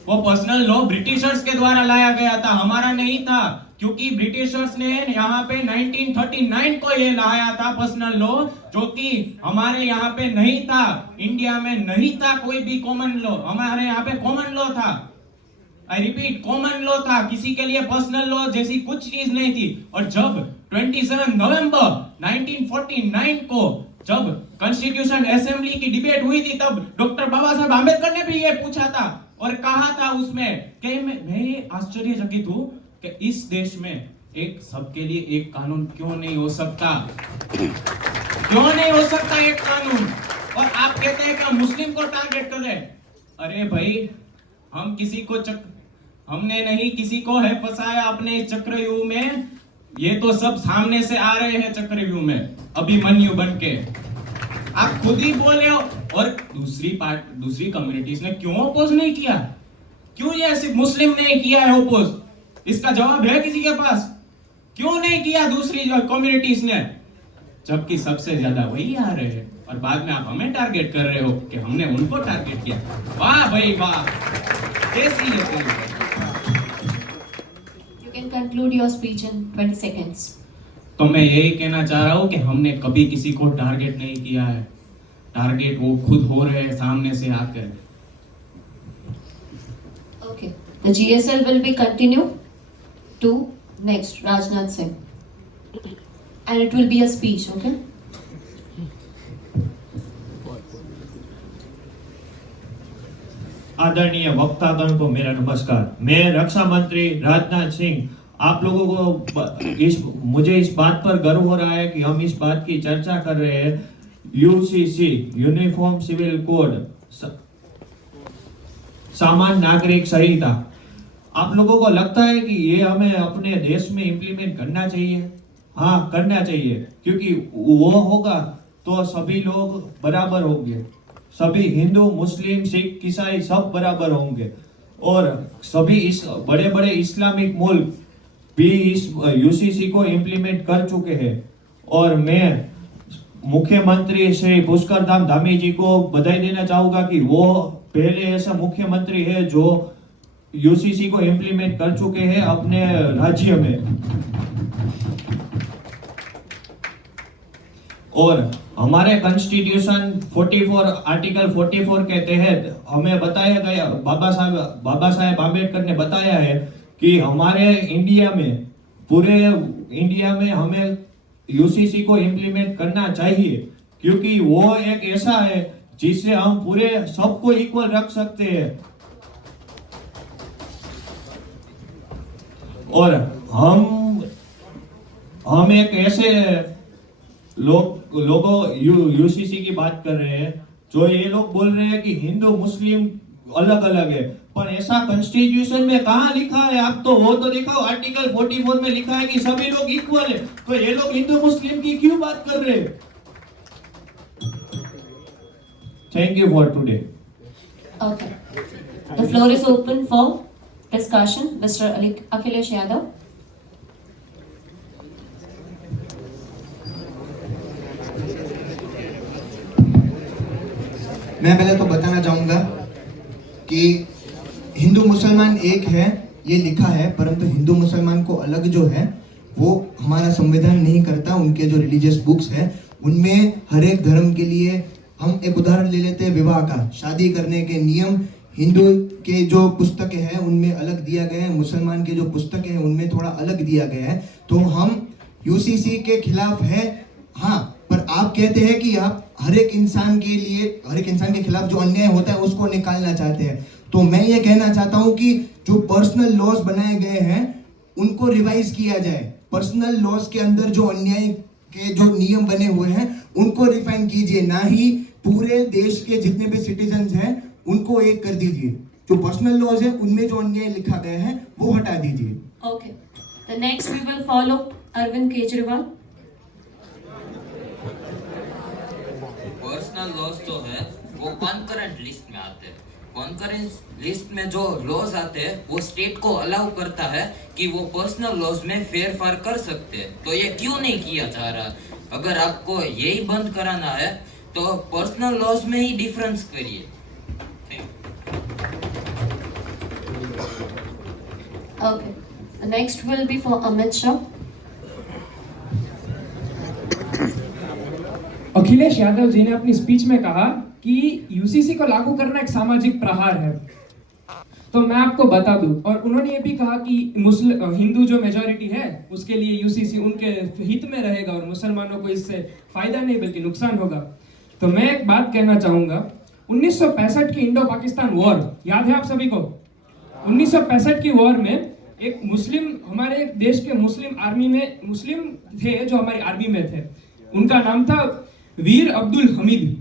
वो पर्सनल लॉ ब्रिटिशर्स के द्वारा लाया गया था, हमारा नहीं था। क्योंकि ब्रिटिशर्स ने यहाँ पे 1939 को ये लाया था पर्सनल लॉ, जो कि हमारे यहाँ पे नहीं था, इंडिया में नहीं था कोई भी कॉमन लॉ। हमारे यहाँ पे कॉमन लॉ था, आई रिपीट, कॉमन लॉ था। किसी के लिए पर्सनल लॉ जैसी कुछ चीज नहीं थी। और जब 27 नवंबर 1949 को जब कॉन्स्टिट्यूशन असेंबली की डिबेट हुई थी, तब डॉक्टर बाबा साहब आम्बेडकर ने भी ये पूछा था और कहा था उसमें कि मैं ये आश्चर्यचकित हूं कि इस देश में एक सबके लिए एक कानून क्यों नहीं हो सकता, क्यों नहीं हो सकता एक कानून। और आप कहते हैं कि मुस्लिम को टारगेट कर रहे हैं। अरे भाई, हम किसी को हमने नहीं किसी को है फंसाया अपने चक्रव्यूह में। ये तो सब सामने से आ रहे हैं चक्रव्यूह में अभिमन्यु बन के। आप खुद ही बोले हो। और दूसरी कम्युनिटीज ने क्यों अपोज नहीं किया? क्यों ये सिर्फ मुस्लिम ने किया है अपोज? इसका जवाब है किसी के पास? क्यों नहीं किया दूसरी कम्युनिटीज ने? जबकि सबसे ज्यादा वही आ रहे हैं और बाद में आप हमें टारगेट कर रहे हो कि हमने उनको टारगेट किया। वाह भाई वाह, कैसी है। You can conclude your speech in 20 seconds. तो मैं यही कहना चाह रहा हूँ कि हमने कभी किसी को टारगेट नहीं किया है। टारगेट वो खुद हो रहे हैं सामने से आकर। Okay, the GSL will be continued to next Rajnath Singh, and it will be a speech. Okay. आदरणीय वक्तागण को मेरा नमस्कार। मैं रक्षा मंत्री राजनाथ सिंह, आप लोगों को मुझे इस बात पर गर्व हो रहा है कि हम इस बात की चर्चा कर रहे हैं, यूसीसी यूनिफॉर्म सिविल कोड, सामान्य नागरिक संहिता। आप लोगों को लगता है कि ये हमें अपने देश में इम्प्लीमेंट करना चाहिए? हाँ, करना चाहिए, क्योंकि वो होगा तो सभी लोग बराबर होंगे, सभी हिंदू, मुस्लिम, सिख, ईसाई सब बराबर होंगे। और सभी इस बड़े बड़े इस्लामिक मुल्क भी इस यूसीसी को इम्प्लीमेंट कर चुके हैं। और मैं मुख्यमंत्री श्री पुष्कर धामी जी को बधाई देना चाहूँगा कि वो पहले ऐसा मुख्यमंत्री है जो यूसीसी को इम्प्लीमेंट कर चुके हैं अपने राज्य में। और हमारे कॉन्स्टिट्यूशन 44 आर्टिकल 44 के तहत हमें बताया गया, बाबा साहेब आम्बेडकर ने बताया है कि हमारे इंडिया में, पूरे इंडिया में हमें यूसीसी को इम्प्लीमेंट करना चाहिए, क्योंकि वो एक ऐसा है जिससे हम पूरे सबको इक्वल रख सकते हैं। और हम एक ऐसे लोगों यूसीसी की बात कर रहे हैं जो ये लोग बोल रहे हैं कि हिंदू मुस्लिम अलग अलग है, पर ऐसा कॉन्स्टिट्यूशन में कहाँ लिखा है? आप तो वो तो दिखाओ, आर्टिकल 44 में लिखा है कि सभी लोग इक्वल है, तो ये लोग हिंदू मुस्लिम की क्यों बात कर रहे हैं? Thank you for today. Okay. The floor is open for discussion. Mr. Akhilesh Yadav. मैं पहले तो बताना चाहूँगा कि हिंदू मुसलमान एक है, ये लिखा है, परंतु हिंदू मुसलमान को अलग जो है वो हमारा संविधान नहीं करता। उनके जो रिलीजियस बुक्स है उनमें हर एक धर्म के लिए, हम एक उदाहरण ले लेते हैं विवाह का, शादी करने के नियम हिंदू के जो पुस्तकें हैं उनमें अलग दिया गया है, मुसलमान के जो पुस्तकें हैं उनमें थोड़ा अलग दिया गया है। तो हम यूसीसी के खिलाफ है, हाँ, पर आप कहते हैं कि आप हर एक इंसान के लिए, हर एक इंसान के खिलाफ जो अन्याय होता है उसको निकालना चाहते हैं। तो मैं ये कहना चाहता हूँ कि जो पर्सनल लॉज बनाए गए हैं उनको रिवाइज किया जाए। पर्सनल लॉज के अंदर जो अन्याय के जो नियम बने हुए हैं उनको रिफाइन कीजिए, ना ही पूरे देश के जितने भी सिटीजन्स हैं उनको एक कर दीजिए। जो पर्सनल लॉज है उनमें जो अन्याय लिखा गया है वो हटा दीजिए। Okay. The next we will follow Arvind Kejriwal. Personal laws जो है वो कॉन्करेंट लिस्ट में आते हैं। कॉन्करेंट लिस्ट में जो लॉज आते हैं वो स्टेट को अलाउ करता है कि वो पर्सनल लॉज में फेरफार कर सकते हैं। तो ये क्यों नहीं किया जा रहा? अगर आपको यही बंद कराना है तो पर्सनल लॉज में ही डिफरेंस करिए। Okay. The next will be for Amit Shah. Akhilesh Yadav ji ने अपनी स्पीच में कहा कि यूसीसी को लागू करना एक सामाजिक प्रहार है। तो मैं आपको बता दूं, और उन्होंने ये भी कहा कि हिंदू जो मेजॉरिटी है उसके लिए यूसीसी उनके हित में रहेगा और मुसलमानों को इससे फायदा नहीं बल्कि नुकसान होगा। तो मैं एक बात कहना चाहूंगा, 1965 की इंडो पाकिस्तान वॉर याद है आप सभी को? 1965 की वॉर में एक मुस्लिम, हमारे देश के मुस्लिम आर्मी में मुस्लिम थे जो हमारी आर्मी में थे, उनका नाम था वीर अब्दुल हमीद।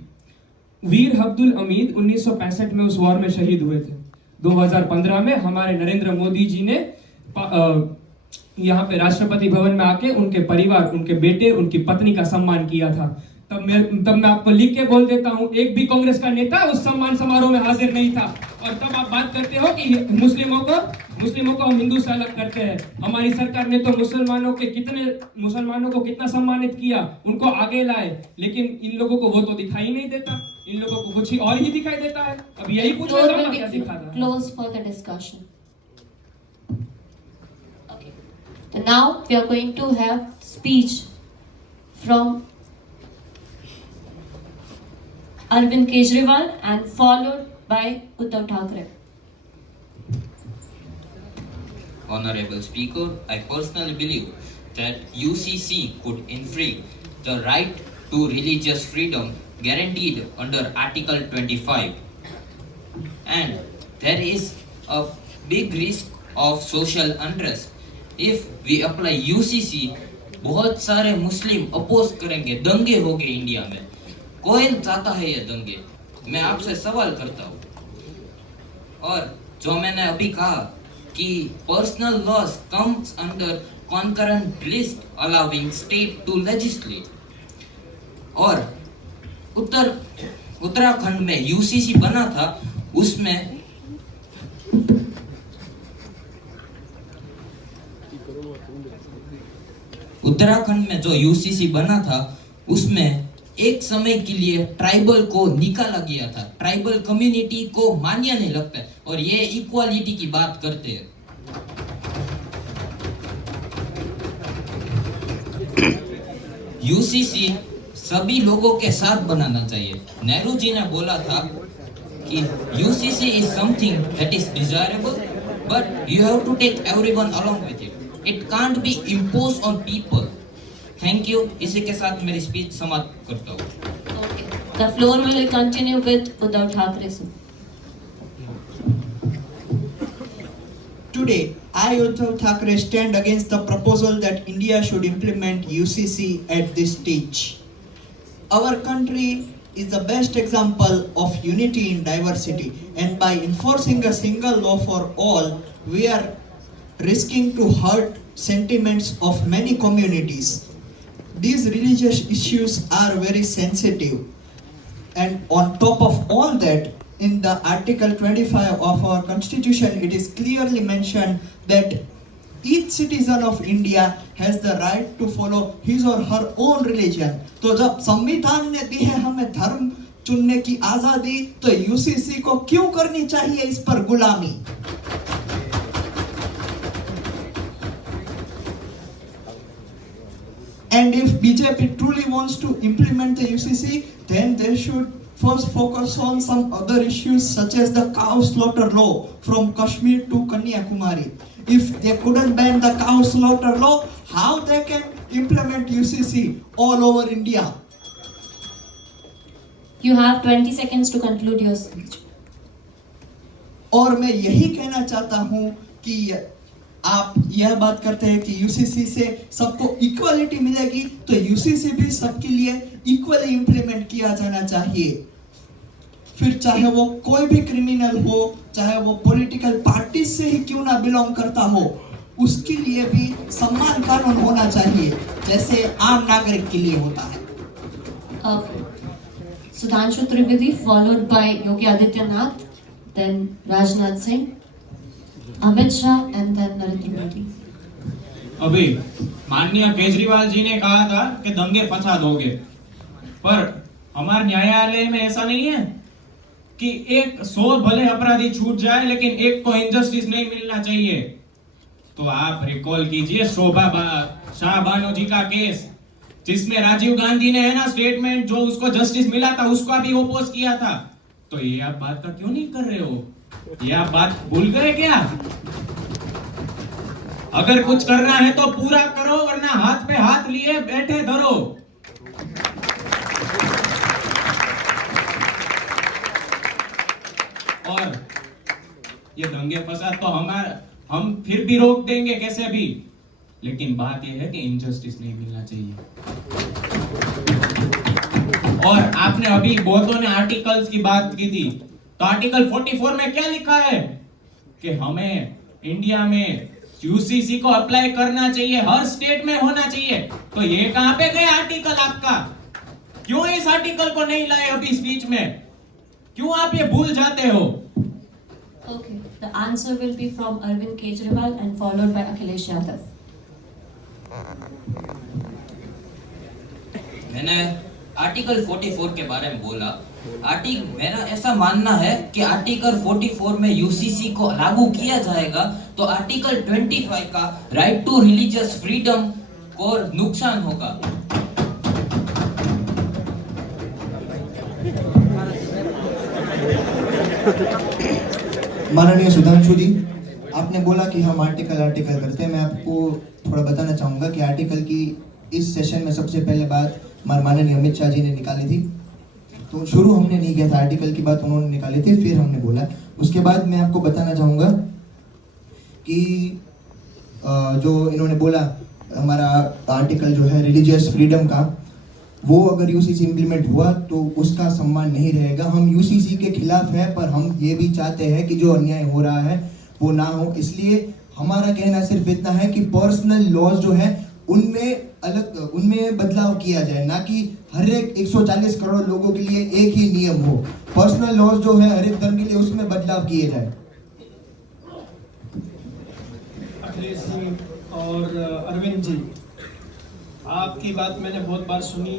वीर अब्दुल हमीद 1965 में उस वॉर में शहीद हुए थे। 2015 में हमारे नरेंद्र मोदी जी ने यहाँ पे राष्ट्रपति भवन में आके उनके परिवार, उनके बेटे, उनकी पत्नी का सम्मान किया था। तब मैं आपको लिख के बोल देता हूँ, एक भी कांग्रेस का नेता उस सम्मान समारोह में हाजिर नहीं था। और तब आप बात करते हो कि मुस्लिमों को हम हिंदू से अलग करते हैं। हमारी सरकार ने तो मुसलमानों को कितना सम्मानित किया, उनको आगे लाए, लेकिन इन लोगों को वो तो दिखाई नहीं देता, इन लोगों को कुछ और ही दिखाई देता है। अब यही पूछ रहा हूं, क्या दिखा रहा है? Close for the discussion. Okay. So now we are going to have speech from Arvind Kejriwal and followed by Uddhav Thackeray. Honorable Speaker, I personally believe that UCC could infringe the right to religious freedom guaranteed under Article 25. And there is a big risk of social unrest. If we apply UCC, बहुत सारे मुस्लिम oppose करेंगे, दंगे होंगे India में। कौन चाहता है ये दंगे? मैं आपसे सवाल करता हूँ। और जो मैंने अभी कहा कि personal laws comes under concurrent list allowing state to legislate, और उत्तराखंड में यूसीसी बना था, उसमें उत्तराखंड में जो यूसीसी बना था उसमें एक समय के लिए ट्राइबल को निकाला गया था, ट्राइबल कम्युनिटी को मान्य नहीं लगता है, और ये इक्वालिटी की बात करते हैं। यूसीसी सभी लोगों के साथ बनाना चाहिए। नेहरू जी ने बोला था कि UCC is something that is desirable, but you have to take everyone along with it. It can't be impose on people. Thank you. इसी के साथ मेरी स्पीच समाप्त करता हूँ। The floor will continue with Uddhav Thackeray. Today, I, Uddhav Thackeray, stand against the proposal that India should implement UCC at this stage. Our country is the best example of unity in diversity, and by enforcing a single law for all, we are risking to hurt sentiments of many communities. These religious issues are very sensitive, and on top of all that, in the Article 25 of our Constitution, it is clearly mentioned that each citizen of India has the right to follow his or her own religion. तो जब संविधान ने दी है हमें धर्म चुनने की आजादी, तो यूसीसी को क्यों करनी चाहिए इस पर गुलामी? And if BJP truly wants to implement the UCC, then they should first focus on some other issues such as the cow slaughter law from Kashmir to Kanyakumari. If they couldn't ban the cow slaughter law, how they can implement UCC all over India? You have 20 seconds to conclude your speech. और मैं यही कहना चाहता हूँ कि आप यह बात करते हैं कि यूसीसी से सबको इक्वालिटी मिलेगी, तो यूसीसी भी सबके लिए इक्वली इंप्लीमेंट किया जाना चाहिए। फिर चाहे वो कोई भी क्रिमिनल हो, चाहे वो पॉलिटिकल पार्टी से ही क्यों ना बिलोंग करता हो, उसके लिए भी समान कानून होना चाहिए जैसे आम नागरिक के लिए होता है। Sudhanshu Trivedi, followed by Yogi Adityanath, then Rajnath Singh, Amit Shah, and then Narendra Modi. अभी माननीय केजरीवाल जी ने कहा था कि दंगे फसाद होंगे, पर हमारे न्यायालय में ऐसा नहीं है कि 100 भले अपराधी छूट जाए लेकिन एक को इनजस्टिस नहीं मिलना चाहिए। तो आप रिकॉल कीजिए शोभा शाह बानो जी का केस, जिसमें राजीव गांधी ने है ना स्टेटमेंट, जो उसको जस्टिस मिला था उसको भी ओपोज किया था। तो ये आप बात का क्यों नहीं कर रहे हो? ये आप बात भूल गए क्या? अगर कुछ करना है तो पूरा करो, वरना हाथ पे हाथ लिए बैठे धरो। और ये दंगे फसाद तो हम फिर भी रोक देंगे कैसे भी, लेकिन बात यह है कि इनजस्टिस नहीं मिलना चाहिए। और आपने अभी बहुतों ने आर्टिकल्स की बात की थी, तो आर्टिकल 44 में क्या लिखा है कि हमें इंडिया में यूसीसी को अप्लाई करना चाहिए, हर स्टेट में होना चाहिए। तो ये कहां पे गया आर्टिकल आपका? क्यों इस आर्टिकल को नहीं लाए अभी स्पीच में? क्यों आप ये भूल जाते हो? Okay, the answer will be from Arvind Kejriwal and followed by Akhilesh Yadav. मैंने आर्टिकल 44 के बारे में बोला। मेरा ऐसा मानना है कि आर्टिकल 44 में यूसीसी को लागू किया जाएगा तो आर्टिकल 25 का राइट टू रिलीजियस फ्रीडम को नुकसान होगा। माननीय सुधांशु जी, आपने बोला कि हम आर्टिकल करते हैं। मैं आपको थोड़ा बताना चाहूँगा कि आर्टिकल की इस सेशन में सबसे पहले बात माननीय अमित शाह जी ने निकाली थी। तो शुरू हमने नहीं किया था, आर्टिकल की बात उन्होंने निकाली थी, फिर हमने बोला। उसके बाद मैं आपको बताना चाहूँगा कि जो इन्होंने बोला हमारा आर्टिकल जो है रिलीजियस फ्रीडम का, वो अगर यूसीसी इम्प्लीमेंट हुआ तो उसका सम्मान नहीं रहेगा। हम यूसीसी के खिलाफ हैं, पर हम ये भी चाहते हैं कि जो अन्याय हो रहा है वो ना हो। इसलिए हमारा कहना सिर्फ इतना है कि पर्सनल लॉज जो है उनमें बदलाव किया जाए, ना कि हर एक 140 करोड़ लोगों के लिए एक ही नियम हो। पर्सनल लॉज जो है हर एक धर्म के लिए, उसमें बदलाव किए जाए। अखिलेश जी और अरविंद जी, आपकी बात मैंने बहुत बार सुनी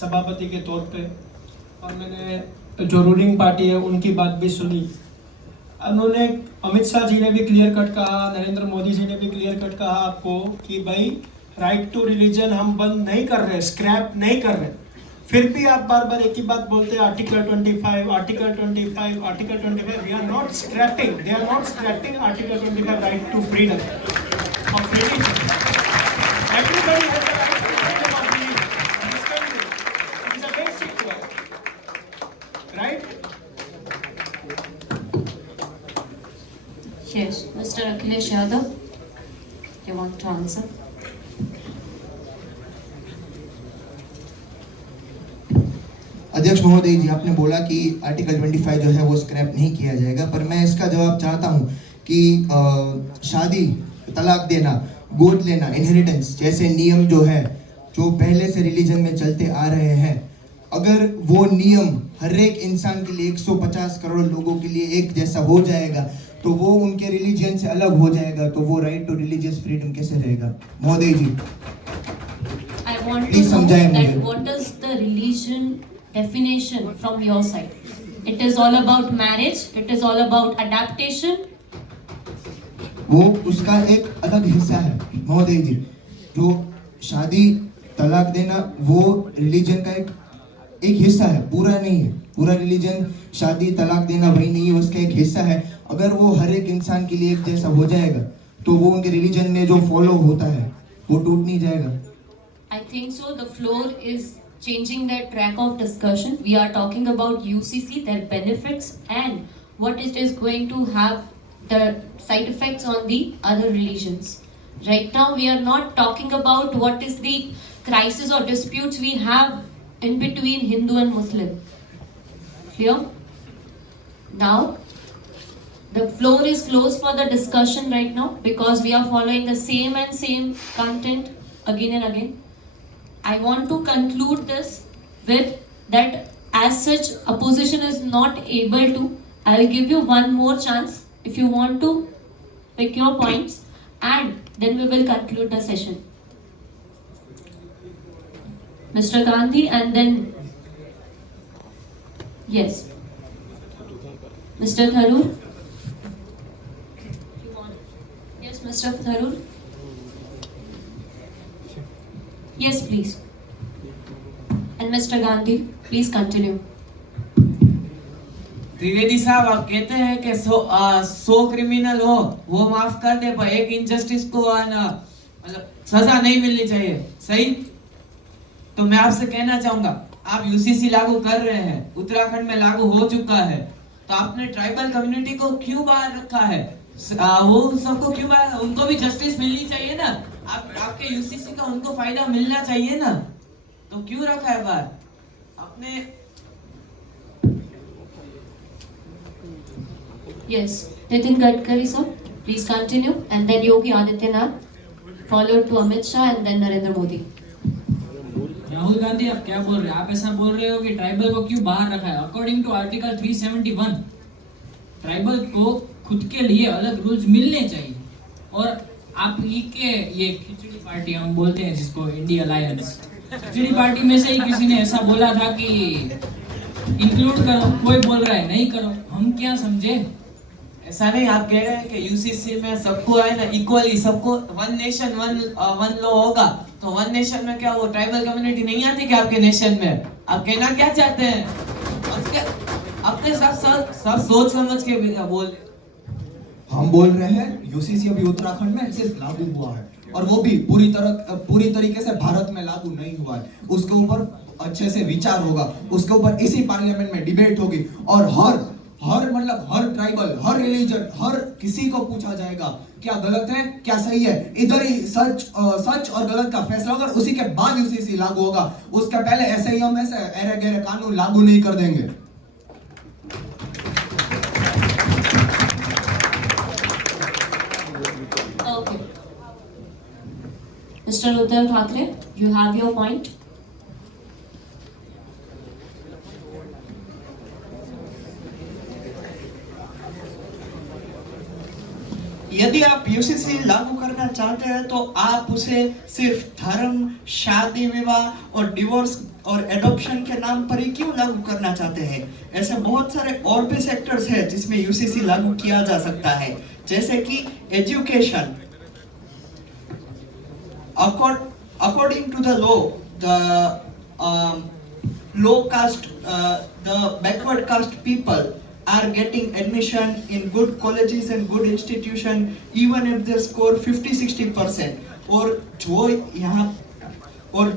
सभापति के तौर पे, और मैंने जो रूलिंग पार्टी है उनकी बात भी सुनी। उन्होंने, अमित शाह जी ने भी क्लियर कट कहा, नरेंद्र मोदी जी ने भी क्लियर कट कहा आपको कि भाई राइट टू रिलीजन हम बंद नहीं कर रहे, स्क्रैप नहीं कर रहे। फिर भी आप बार बार एक ही बात बोलते हैं, article 25, article 25, article 25। We are not scrapping, they are not scrapping article 25, right to freedom of religion. Everybody has the right to freedom of religion in this country. It is a basic right. Yes, Mr. Akhilesh Yadav, you want to answer? अध्यक्ष महोदय जी, आपने बोला कि article 25 जो है वो scrap नहीं किया जाएगा, पर मैं इसका जवाब चाहता हूँ कि शादी, तलाक देना, गोद लेना, इनहेरिटेंस जैसे नियम जो है, जो पहले से रिलीजन में चलते आ रहे हैं, अगर वो नियम हर एक इंसान के लिए 150 करोड़ लोगों के लिए एक जैसा हो जाएगा तो वो उनके रिलीजन से अलग हो जाएगा, तो वो राइट टू रिलीजियस फ्रीडम कैसे रहेगा? महोदय जी, I want to Please know समझाएं that मुझे। what is the religion definition from your side? It is all about marriage, it is all about adaptation. वो उसका एक अलग हिस्सा है महोदय जी। जो शादी, तलाक देना, वो रिलीजन का एक हिस्सा है, पूरा नहीं है। पूरा रिलीजन शादी, तलाक देना वही नहीं है, उसका एक हिस्सा है। अगर वो हर एक इंसान के लिए एक जैसा हो जाएगा तो वो उनके रिलीजन में जो फॉलो होता है वो टूट नहीं जाएगा। I think so. The floor is changing the track of discussion. We are talking about UCC, their benefits, and what it is going to have the side effects on the other religions. Right now, we are not talking about what is the crisis or disputes we have in between Hindu and Muslim. Clear? Now, the floor is closed for the discussion right now because we are following the same content again and again. I want to conclude this with that as such opposition is not able to. I'll give you one more chance if you want to pick your points, and then we will conclude the session. Mr. Gandhi, and then yes, Mr. Tharoor. Yes, Mr. Tharoor. Yes, please. And Mr. Gandhi, please continue. Trivedi साहब, आप कहते हैं कि 100 criminal हो वो माफ कर दे, पर एक इनजस्टिस को मतलब सजा नहीं मिलनी चाहिए, सही? तो मैं आपसे कहना चाहूंगा, आप यूसीसी लागू कर रहे हैं, उत्तराखंड में लागू हो चुका है, तो आपने ट्राइबल कम्युनिटी को क्यों बाहर रखा है? वो सबको क्यों बाहर? उनको भी जस्टिस मिलनी चाहिए ना। आपके यूसीसी का उनको फायदा मिलना चाहिए ना, तो क्यों रखा है बाहर आपने? Yes, Nitin Gadkari sir, please continue, and then Yogi Adityanath, followed to Amit Shah and then Narendra Modi. Rahul Gandhi, आप क्या बोल रहे हैं? आप ऐसा बोल रहे हो कि ट्राइबल को क्यों बाहर रखा है? अकॉर्डिंग टू आर्टिकल 371 ट्राइबल को खुद के लिए अलग रूल्स मिलने चाहिए। और आप ये खिचड़ी पार्टी हम बोलते हैं जिसको, इंडिया अलायंस, खिचड़ी पार्टी में से ही किसी ने ऐसा बोला था कि इंक्लूड करो, कोई बोल रहा है नहीं करो, हम क्या समझे? ऐसा नहीं, आप कह रहे हैं कि यूसीसी में सबको है ना इक्वली, सबको वन नेशन वन लॉ होगा, तो वन नेशन में क्या वो ट्राइबल कम्युनिटी नहीं आती क्या आपके नेशन में? आप कहना क्या चाहते हैं? अपने सब सोच समझ के बोल। हम बोल रहे हैं यूसीसी अभी उत्तराखंड में सिर्फ लागू हुआ है, और वो भी पूरी तरीके से भारत में लागू नहीं हुआ है। उसके ऊपर अच्छे से विचार होगा, उसके ऊपर इसी पार्लियामेंट में डिबेट होगी, और हर ट्राइबल, हर रिलीजन, हर किसी को पूछा जाएगा क्या गलत है क्या सही है। इधर ही सच और गलत का फैसला होगा, उसी के बाद यूसीसी लागू होगा। उसके पहले ऐसे ही हम ऐसे ऐरे गहरे कानून लागू नहीं कर देंगे। Okay. Mr. Uddhav Thackeray, you have your point. यदि आप यूसीसी लागू करना चाहते हैं तो आप उसे सिर्फ धर्म, शादी विवाह और डिवोर्स और एडॉप्शन के नाम पर ही क्यों लागू करना चाहते हैं? ऐसे बहुत सारे और भी सेक्टर्स हैं जिसमें यूसीसी लागू किया जा सकता है, जैसे कि education. According to the law, the backward caste people are getting admission in good colleges and good institution even if they score 50-60%. और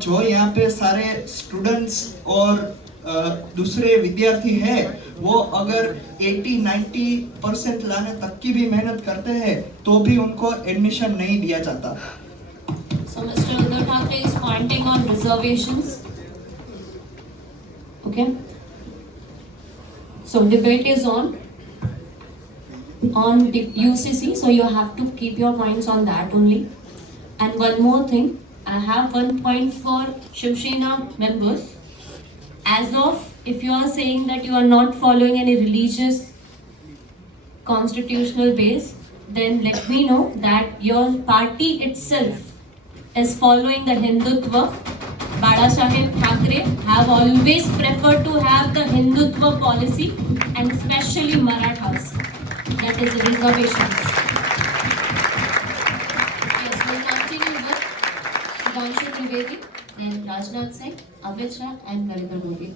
जो यहाँ पे सारे स्टूडेंट्स और दूसरे विद्यार्थी हैं, वो अगर 80-90% लाने तक की भी मेहनत करते हैं तो भी उनको एडमिशन नहीं दिया जाता। So Mr. Uddhav Thackeray is pointing on reservations. Okay. So debate is on UCC. So you have to keep your points on that only. And one more thing, I have one point for Shiv Sena members. As of, if you are saying that you are not following any religious constitutional base, then let me know that your party itself is following the Hindutva. Bala Saheb Thackeray have always preferred to have the Hindutva policy, and especially Marathas, that is reservations. Yes, we'll continue with Sudhanshu Trivedi, then Rajnath Singh, Amit Shah and Narendra Modi.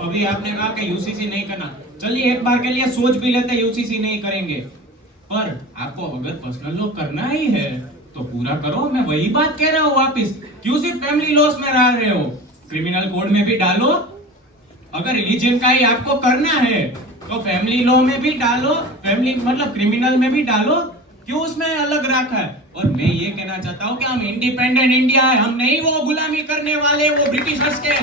अभी आपने कहा कि UCC नहीं करना, चलिए एक बार के लिए सोच भी लेते यूसीसी नहीं करेंगे, पर आपको अगर पर्सनल लॉ करना ही है तो पूरा करो। मैं वही बात कह रहा हूँ वापिस, क्यों सिर्फ फैमिली लॉस में रह रहे हो? क्रिमिनल कोड में भी डालो। अगर रिलीजन का ही आपको करना है तो फैमिली लॉ में भी डालो, फैमिली मतलब क्रिमिनल में भी डालो, क्यों उसमें अलग रखा है? और मैं ये कहना चाहता हूँ कि हम इंडिपेंडेंट इंडिया है, हम नहीं वो गुलामी करने वाले वो ब्रिटिशर्स के।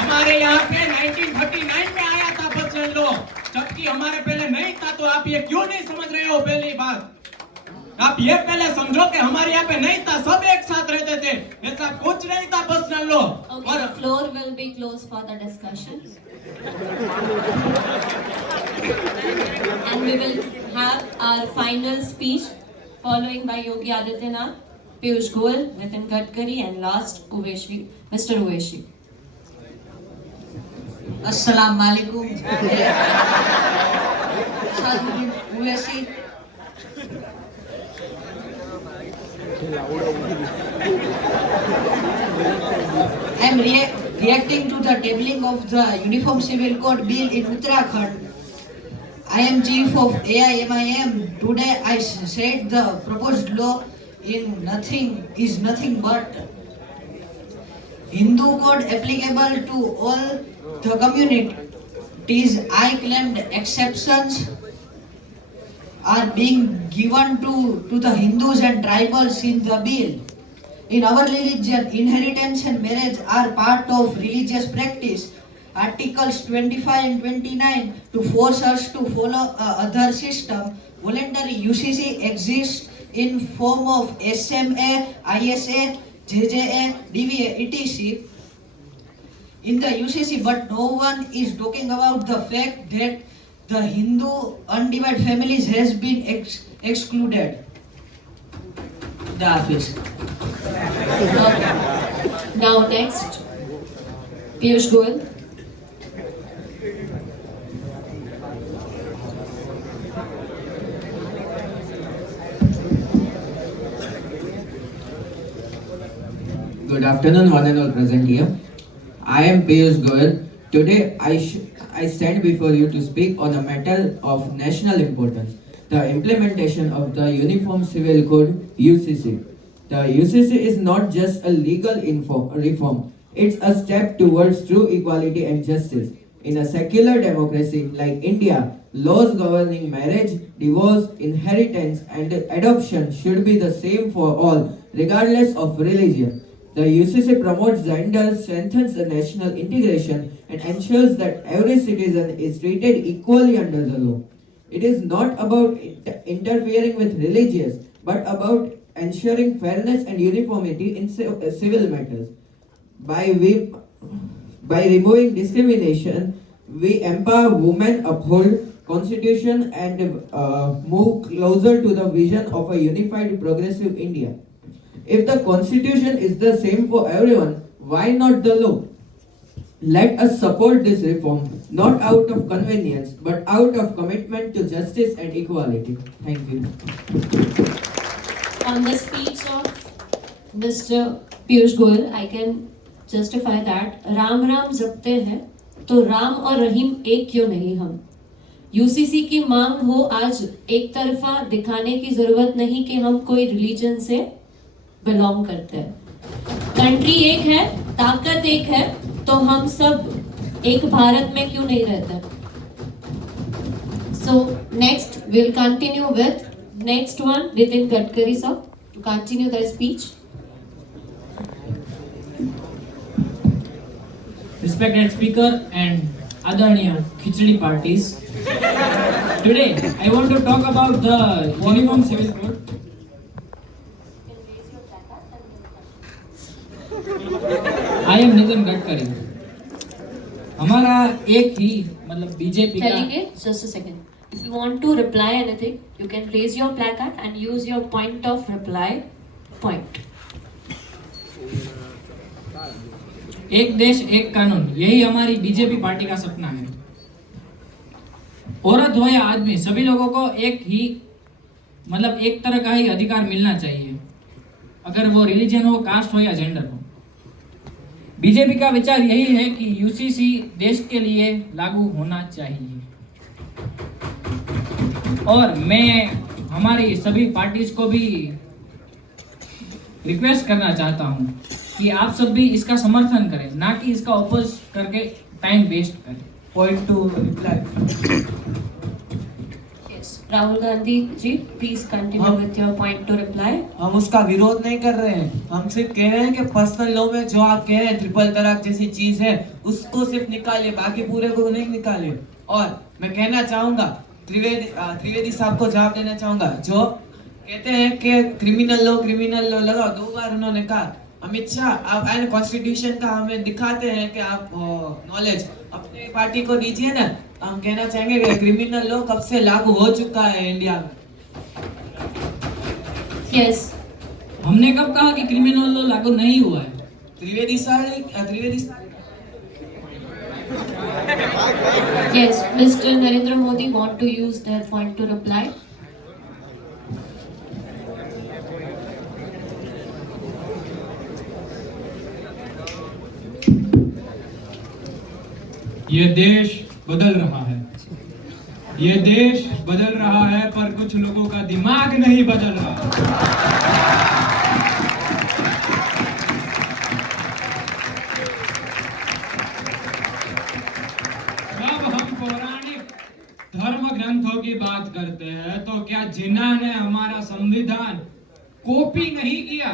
हमारे यहाँ पे 1939 में आया था पर्सनल लॉ, जबकि हमारे पहले नहीं था। तो आप ये क्यों नहीं समझ रहे हो? पहली बात आप ये पहले समझो कि हमारे यहाँ पे नहीं था, सब एक साथ रहते थे, ऐसा कुछ नहीं था personal law. Okay, the floor will be closed for the discussion. And we will have our final speech following by Yogi Adityanath, Piyush Goyal, Nitin Gadkari and last Mr. Uveshi. Assalamu alaikum. Saduddin Uveshi. I am reacting to the tabling of the Uniform Civil Code Bill in Uttarakhand. I am chief of AIMIM. Today I said the proposed law is nothing but Hindu code applicable to all the communities. I claimed exceptions are being given to the Hindus and tribals in the bill. In our religion, inheritance and marriage are part of religious practice. Articles 25 and 29 to force us to follow other system. Voluntary UCC exists in form of SMA, ISA, JJA, DVA, etc. in the UCC, but no one is talking about the fact that the Hindu undivided families has been excluded. The office. Now next, Piyush Goyal. Good afternoon, one and all present here. I am Piyush Goyal. Today I stand before you to speak on a matter of national importance, the implementation of the Uniform Civil Code UCC. The UCC is not just a legal reform, it's a step towards true equality and justice. In a secular democracy like India, laws governing marriage, divorce, inheritance and adoption should be the same for all, regardless of religion. The UCC promotes gender, strengthens the national integration and ensures that every citizen is treated equally under the law. It is not about interfering with religious, but about ensuring fairness and uniformity in civil matters. By removing discrimination, we empower women, uphold constitution and move closer to the vision of a unified progressive India. If the constitution is the same for everyone, why not the law? Let us support this reform, not out of convenience, but out of commitment to justice and equality. Thank you. On the speech of Mr. Piyush Goyal, I can justify that Ram Ram जपते हैं तो राम और रहीम एक क्यों नहीं हम। UCC की मांग हो आज एक तरफा दिखाने की जरूरत नहीं कि हम कोई रिलीजन से बिलोंग करते हैं। कंट्री एक है, ताकत एक है, तो हम सब एक भारत में क्यों नहीं रहते। So next we'll continue with next one Nitin Gadkari sir to continue their speech. Respected speaker and Adaniya Khichdi parties. Today I want to talk about the Uniform Civil Code. I am Nitin Gadkari. हमारा एक ही मतलब BJP का Just a second. If you want to reply anything, you can raise your placard and use your point of reply point. एक देश एक कानून, यही हमारी बीजेपी पार्टी का सपना है। औरत हो या आदमी, सभी लोगों को एक ही मतलब एक तरह का ही अधिकार मिलना चाहिए, अगर वो रिलीजन हो, कास्ट हो या जेंडर हो। बीजेपी का विचार यही है कि यूसीसी देश के लिए लागू होना चाहिए और मैं हमारी सभी पार्टीज को भी रिक्वेस्ट करना चाहता हूं कि आप सब भी इसका समर्थन करें, ना कि इसका अपोज करके टाइम वेस्ट करें। Point to reply. Rahul Gandhi ji, please continue with your point to reply. हम उसका विरोध नहीं कर रहे हैं, हम सिर्फ कह रहे हैं कि पर्सनल लॉ में जो आप कह रहे हैं ट्रिपल तलाक जैसी चीज है उसको सिर्फ निकालिए, बाकी पूरे को नहीं निकालिए। और मैं कहना चाहूंगा त्रिवेदी साहब को जवाब देना चाहूंगा, जो कहते हैं कि क्रिमिनल लॉ लगाओ। 2 बार उन्होंने कहा अमित शाह आप एंड कॉन्स्टिट्यूशन का हमें दिखाते हैं कि आप नॉलेज अपनी पार्टी को दीजिए ना। हम कहना चाहेंगे कि क्रिमिनल लॉ कब से लागू हो चुका है इंडिया में। यस, हमने कब कहा कि क्रिमिनल लॉ लागू नहीं हुआ है? त्रिवेदी साहब yes, Mr. Narendra Modi want to use their point to reply. ये देश बदल रहा है, ये देश बदल रहा है, पर कुछ लोगों का दिमाग नहीं बदल रहा। जब हम पौराणिक धर्म ग्रंथों की बात करते हैं तो क्या जिन्ना ने हमारा संविधान कॉपी नहीं किया,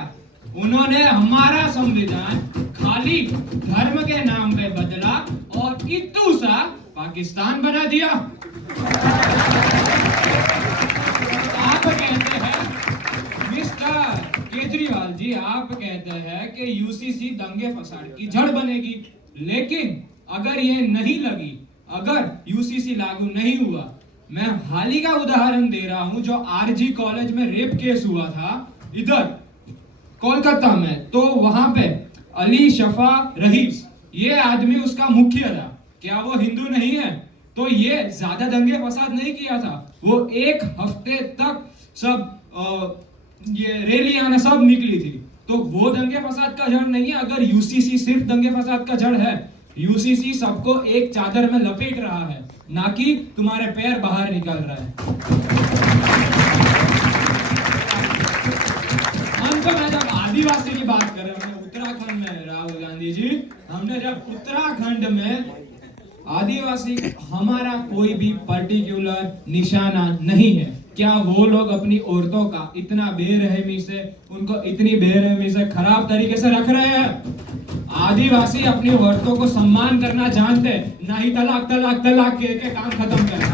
उन्होंने हमारा संविधान खाली धर्म के नाम पे बदला और इतू सा पाकिस्तान बना दिया। आप कहते हैं मिस्टर केजरीवाल जी, आप कहते हैं कि यूसीसी दंगे फसाद की जड़ बनेगी, लेकिन अगर ये नहीं लगी, अगर यूसीसी लागू नहीं हुआ, मैं हाल ही का उदाहरण दे रहा हूं, जो आरजी कॉलेज में रेप केस हुआ था इधर कोलकाता में, तो वहां पे अली शफा रहीस, ये आदमी उसका मुखिया था। क्या वो हिंदू नहीं है? तो ये ज्यादा दंगे फसाद नहीं किया था, वो 1 हफ्ते तक सब ये रैलियां सब निकली थी, तो वो दंगे फसाद का जड़ नहीं है। अगर यूसीसी सिर्फ दंगे फसाद का जड़ है, यूसीसी सबको एक चादर में लपेट रहा है, ना कि तुम्हारे पैर बाहर निकल रहा है। अंत में जब आदिवासी की बात करें, हमने उत्तराखंड में, राहुल गांधी जी, हमने जब उत्तराखंड में आदिवासी, हमारा कोई भी पर्टिकुलर निशाना नहीं है। क्या वो लोग अपनी औरतों का इतना बेरहमी से, उनको इतनी बेरहमी से खराब तरीके से रख रहे हैं? आदिवासी अपनी औरतों को सम्मान करना जानते, ना ही तलाक तलाक तलाक के काम खत्म करें।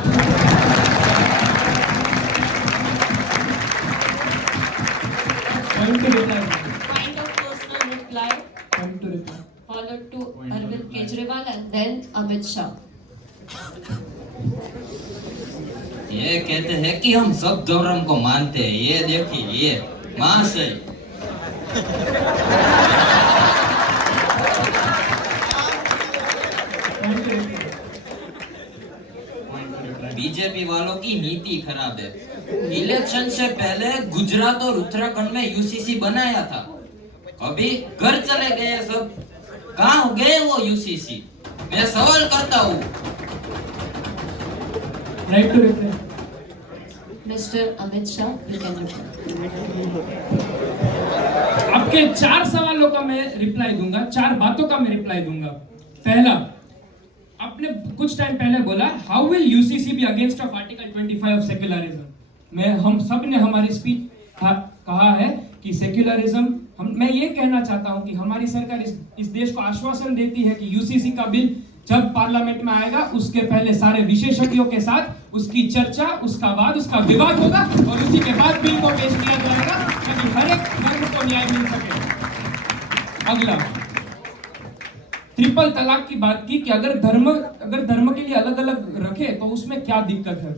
Point of personal reply. Followed to Arvind Kejriwal and then Amit Shah. ये कहते हैं कि हम सब धर्म को मानते हैं। ये देखिए, ये मांस है। बीजेपी वालों की नीति खराब है। इलेक्शन से पहले गुजरात और उत्तराखंड में यूसीसी बनाया था, अभी घर चले गए सब। कहाँ गए वो यूसीसी? मैं सवाल करता हूँ। Right to reply. Mister Amit Shah, you can reply. आपके 4 सवालों का मैं रिप्लाई दूंगा, 4 बातों का मैं रिप्लाई दूंगा। पहला, आपने कुछ टाइम पहले बोला how will UCC be against of article 25 of secularism. हम सब ने हमारी स्पीच कहा है कि सेक्युलरिज्म, मैं ये कहना चाहता हूं कि हमारी सरकार इस देश को आश्वासन देती है कि यूसीसी का बिल जब पार्लियामेंट में आएगा उसके पहले सारे विशेषज्ञों के साथ उसकी चर्चा, उसका बाद उसका विवाद होगा और उसी के बाद बिल को पेश किया जाएगा ताकि हर एक धर्म को न्याय मिल सके। अगला, ट्रिपल तलाक की बात की कि अगर धर्म के लिए अलग अलग रखे तो उसमें क्या दिक्कत है।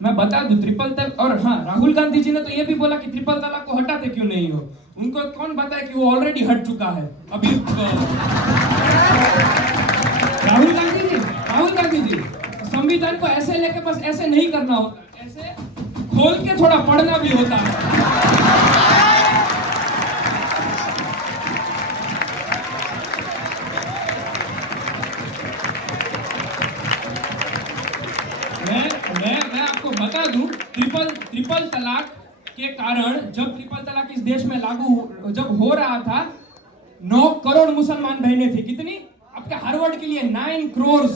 मैं बता दूं, ट्रिपल तलाक, और हाँ, राहुल गांधी जी ने तो ये भी बोला कि ट्रिपल तलाक को हटाते क्यों नहीं हो। उनको कौन बताया कि वो ऑलरेडी हट चुका है अभी। राहुल गांधी जी, संविधान को ऐसे लेके बस ऐसे नहीं करना होता, ऐसे खोल के थोड़ा पढ़ना भी होता है। मैं आपको बता दूं, ट्रिपल तलाक के कारण जब ट्रिपल तलाक इस देश में लागू जब हो रहा था, 9 करोड़ मुसलमान बहनें थी। कितनी? आपके हार्वर्ड के लिए 9 करोड़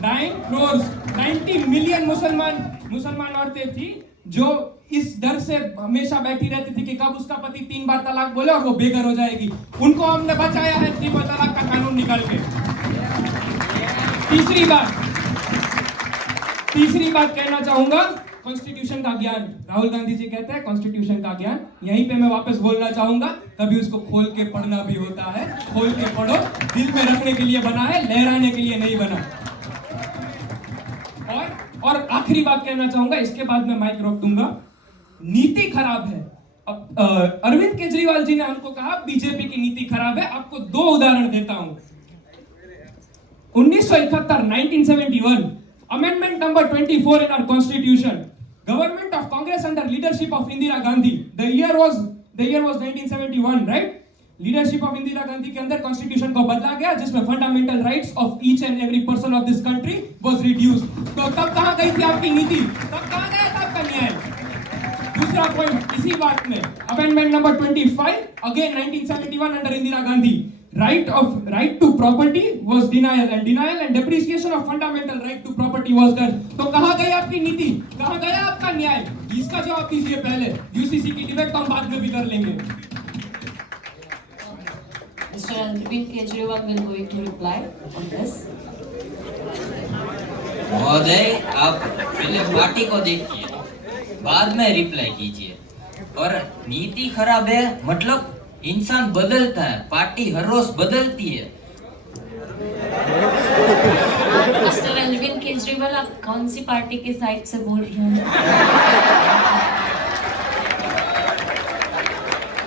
90 मिलियन मुसलमान औरतें थी जो इस डर से हमेशा बैठी रहती थी कि कब उसका पति 3 बार तलाक बोले और वो बेघर हो जाएगी। उनको हमने बचाया है ट्रिपल तलाक का कानून निकाल के। तीसरी बात कहना चाहूंगा, कॉन्स्टिट्यूशन का ज्ञान। राहुल गांधी जी कहते हैं कॉन्स्टिट्यूशन का ज्ञान, यहीं पे मैं वापस बोलना चाहूंगा, कभी उसको खोल के पढ़ना भी होता है। खोल के पढ़ो, दिल में रखने के लिए बना है, लहराने के लिए नहीं बना। और आखिरी बात कहना चाहूंगा, इसके बाद मैं माइक रोक दूंगा। नीति खराब है। अरविंद केजरीवाल जी ने हमको कहा बीजेपी की नीति खराब है। आपको 2 उदाहरण देता हूं। 1971 1971 Amendment number 24 in our constitution. Government of Congress under leadership of Indira Gandhi. The year was 1971, right? Leadership of Indira Gandhi के अंदर constitution को बदला गया जिसमें fundamental rights of each and every person of this country was reduced. तो तब कहाँ गई थी आपकी नीति? तब कहाँ गया था आपका न्याय? दूसरा पॉइंट इसी बात में, Amendment number 25 again 1971 under Indira Gandhi. Right to property was denial and depreciation of fundamental right to property was done. तो कहाँ गई आपकी नीति? कहाँ गया आपका न्याय? इसका जवाब दीजिए पहले। यूसीसी की डिबेट तो हम बाद में भी कर लेंगे। Mr. Arvind Kejriwal will going to reply on this. महोदय, आप पहले पार्टी को देखिए, बाद में रिप्लाई कीजिए। और नीति खराब है मतलब इंसान बदलता है, पार्टी हर रोज बदलती है। मिस्टर अरविंद केजरीवाल, आप कौन सी पार्टी के साइड से बोल रहे हैं?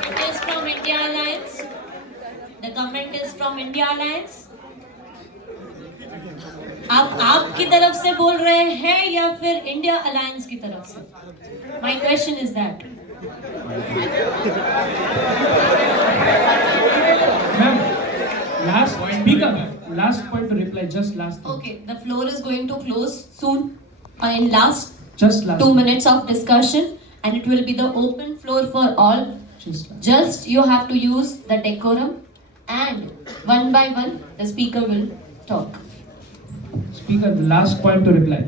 It is from India Alliance. The comment is from India Alliance. आप आपकी तरफ से बोल रहे हैं या फिर इंडिया अलायंस की तरफ से? My question is that. Ma'am, last point to reply, just last thing. Okay, the floor is going to close soon. In last Just last 2 minutes of discussion, and it will be the open floor for all. Just you have to use the decorum, and one by one the speaker will talk. Speaker, the last point to reply.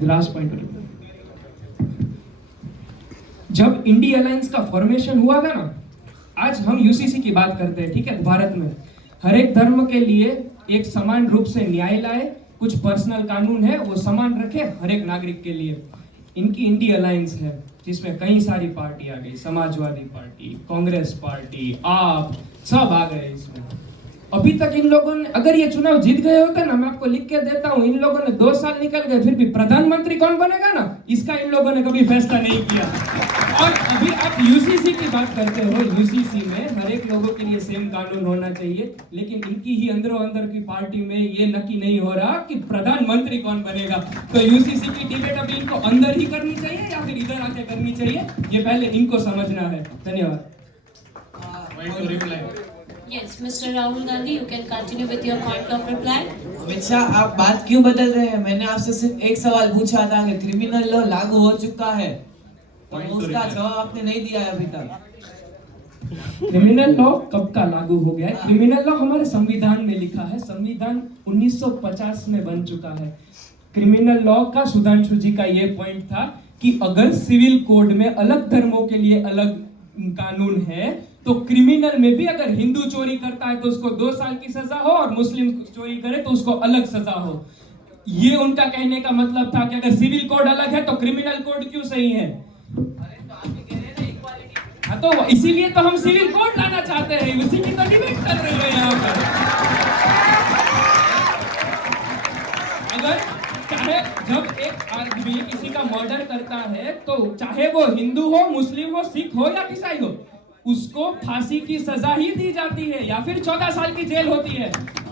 जब INDI alliance का formation हुआ था ना, आज हम UCC की बात करते हैं, ठीक है? भारत में हर एक धर्म के लिए एक समान रूप से न्याय लाए, कुछ पर्सनल कानून है वो समान रखे हर एक नागरिक के लिए। इनकी इंडी अलायंस है जिसमें कई सारी पार्टी आ गई, समाजवादी पार्टी, कांग्रेस पार्टी, आप सब आ गए इसमें। अभी तक इन लोगों ने, अगर ये चुनाव जीत गए होते ना, मैं आपको लिख के देता हूँ, इन लोगों ने 2 साल निकल गए, फिर भी प्रधानमंत्री कौन बनेगा ना, इसका इन लोगों ने कभी फैसला नहीं किया। और अभी आप यूसीसी की बात करते हो, यूसीसी में हर एक लोगों के लिए सेम कानून होना चाहिए, लेकिन इनकी ही अंदरों अंदर की पार्टी में ये नक्की नहीं हो रहा कि प्रधानमंत्री कौन बनेगा। तो यूसीसी की डिबेट अभी इनको अंदर ही करनी चाहिए या फिर इधर आके करनी चाहिए, ये पहले इनको समझना है। धन्यवाद। Yes, Mr. Rahul Gandhi, you can continue with your point of reply. Amit Shah, आप बात क्यों बदल रहे हैं? मैंने आपसे सिर्फ एक सवाल पूछा था कि क्रिमिनल लॉ लागू हो चुका है, तो उसका जवाब आपने नहीं दिया है अभी तक। क्रिमिनल लॉ कब का लागू हो गया है? क्रिमिनल लॉ हमारे संविधान में लिखा है, संविधान 1950 में बन चुका है। क्रिमिनल लॉ का सुधांशु जी का ये पॉइंट था कि अगर सिविल कोड में अलग धर्मों के लिए अलग कानून है, तो क्रिमिनल में भी अगर हिंदू चोरी करता है तो उसको 2 साल की सजा हो, और मुस्लिम चोरी करे तो उसको अलग सजा हो। ये उनका कहने का मतलब था कि अगर सिविल कोड अलग है तो क्रिमिनल कोड क्यों सही है? हाँ, तो इसीलिए तो हम सिविल कोड लाना चाहते हैं, उसी की तो डिबेट कर रहे हैं यहाँ पर। अगर चाहे जब एक आदमी किसी का मर्डर करता है, तो चाहे वो हिंदू हो, मुस्लिम हो, सिख हो या ईसाई हो, उसको फांसी की सजा ही दी जाती है या फिर 14 साल की जेल होती है।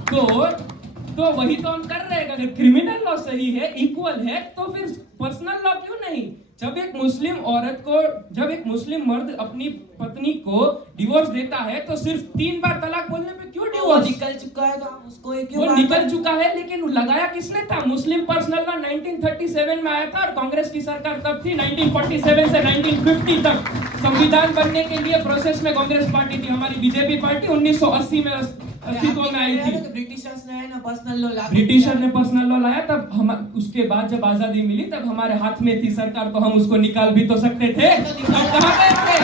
तो वही तो हम कर रहे हैं। अगर क्रिमिनल लॉ सही है, इक्वल है, तो फिर पर्सनल लॉ क्यों नहीं? जब एक मुस्लिम मर्द अपनी पत्नी को डिवोर्स देता है, तो सिर्फ 3 बार तलाक बोलने पे क्यों डिवोर्स? निकल चुका है, तो उसको वो निकल चुका है, लेकिन लगाया किसने था? मुस्लिम पर्सनल लॉ 1937 में आया था, और कांग्रेस की सरकार तब थी। 1947 से 1950 तक संविधान बनने के लिए प्रोसेस में कांग्रेस पार्टी थी। हमारी बीजेपी पार्टी 1980 में अस्तित्व में आई थी। ब्रिटिशर्स ने ना पर्सनल लॉ लागू ब्रिटिशर ने पर्सनल लॉ लाया, तब हम उसके बाद जब आजादी मिली तब हमारे हाथ में थी सरकार, तो हम उसको निकाल भी तो सकते थे। कहाँ गए थे?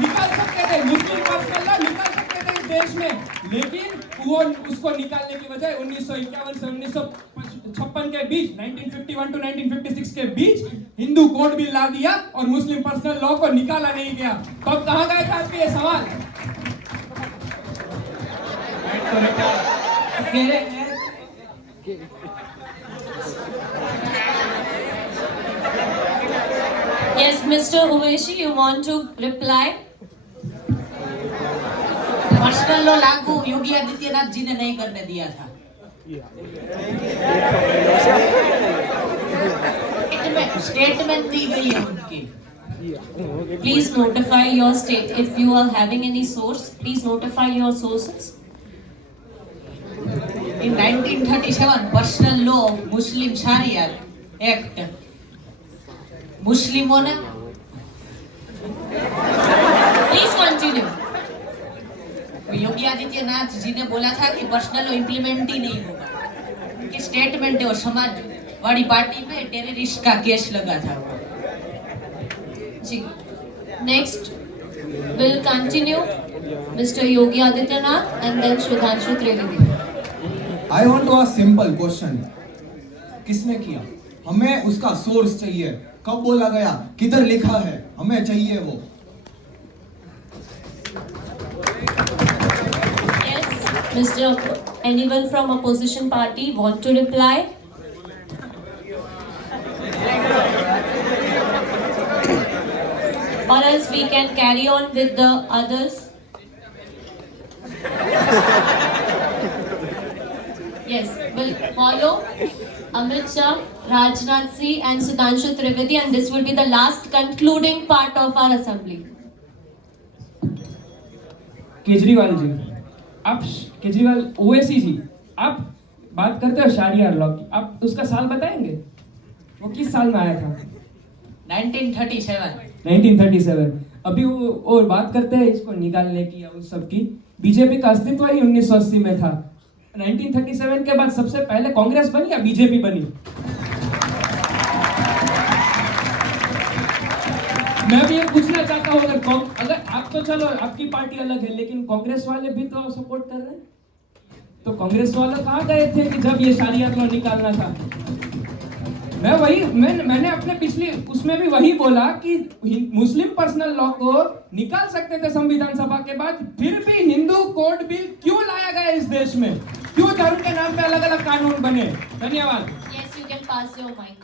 निकाल सकते थे, मुस्लिम पर्सनल लॉ निकाल सकते थे इस देश में, लेकिन वो उसको निकालने की बजाय 1951 से 1956 के बीच, 1951 टू 1956 के बीच हिंदू कोड बिल ला दिया और मुस्लिम पर्सनल लॉ को निकाला नहीं गया। तब कहाँ गए थे आपके ये सवाल? Yes, Mr. Umeshi, you want to reply? Personal law लागू योगी आदित्यनाथ जी ने नहीं करने दिया था। स्टेटमेंट दी गई है उनकी। Please notify your state. If you are having any source, please notify your sources. In 1937, personal law of Muslim Sharia act मुस्लिमों ने Please continue. योगी आदित्यनाथ जी ने बोला था कि पर्सनल लॉ इम्प्लीमेंट ही नहीं होगा। उनकी स्टेटमेंट है और समाजवादी पार्टी पे टेररिस्ट का केस लगा था। जी, next will continue Mr. Yogi Adityanath and then Sudhanshu Trivedi. I want to ask simple question. किसने किया? हमें उसका सोर्स चाहिए, कब बोला गया, किधर लिखा है, हमें चाहिए वो। Yes, Mr. Anyone from opposition party want to reply? Or else we can carry on with the others. Yes, we'll follow Amit Shah, Rajnath Singh and Sudhanshu Trivedi, and this will be the last concluding part of our assembly. Kejriwal ji, Kejriwal Owaisi जी, आप बात करते हो Shariya law की, आप उसका साल बताएंगे? वो किस साल में आया था? 1937। अभी वो और बात करते हैं इसको निकालने की या उस सब की। बीजेपी का अस्तित्व ही 1980 में था। 1937 के बाद सबसे पहले कांग्रेस बनी या बीजेपी बनी? मैं भी ये पूछना चाहता हूँ, अगर आप तो चलो आपकी पार्टी अलग है, लेकिन कांग्रेस वाले भी तो सपोर्ट कर रहे हैं, तो कांग्रेस वाले कहाँ गए थे कि जब ये शरियत लॉ निकालना था? मैंने अपने पिछली उसमें भी वही बोला कि मुस्लिम पर्सनल लॉ को निकाल सकते थे संविधान सभा के बाद, फिर भी हिंदू कोड बिल क्यों लाया गया इस देश में? क्यों धर्म के नाम पे अलग अलग कानून बने? धन्यवाद। Yes, you can pass your mic.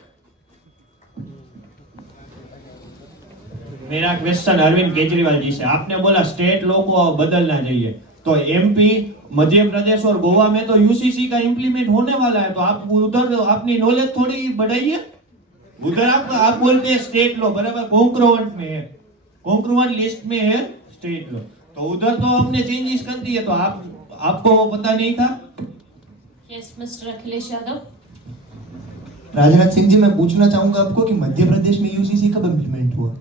मेरा क्वेश्चन अरविंद केजरीवाल जी से, आपने बोला स्टेट लॉ को बदलना चाहिए, तो एमपी, मध्य प्रदेश और गोवा में तो यूसीसी का इम्प्लीमेंट होने वाला है, तो आप उधर अपनी नॉलेज थोड़ी बढ़ाइए। उधर आप बोलते हैं स्टेट लॉ बराबर कॉन्ग्रुएंट में है, कॉन्ग्रुएंट लिस्ट में है स्टेट लॉ, तो उधर तो हमने चेंजेस कर दिए, तो आपको पता नहीं था? Yes, Mr. Akhilesh Yadav. Rajnath Singh ji, मैं पूछना चाहूंगा आपको कि मध्य प्रदेश में यूसीसी कब इम्प्लीमेंट हुआ?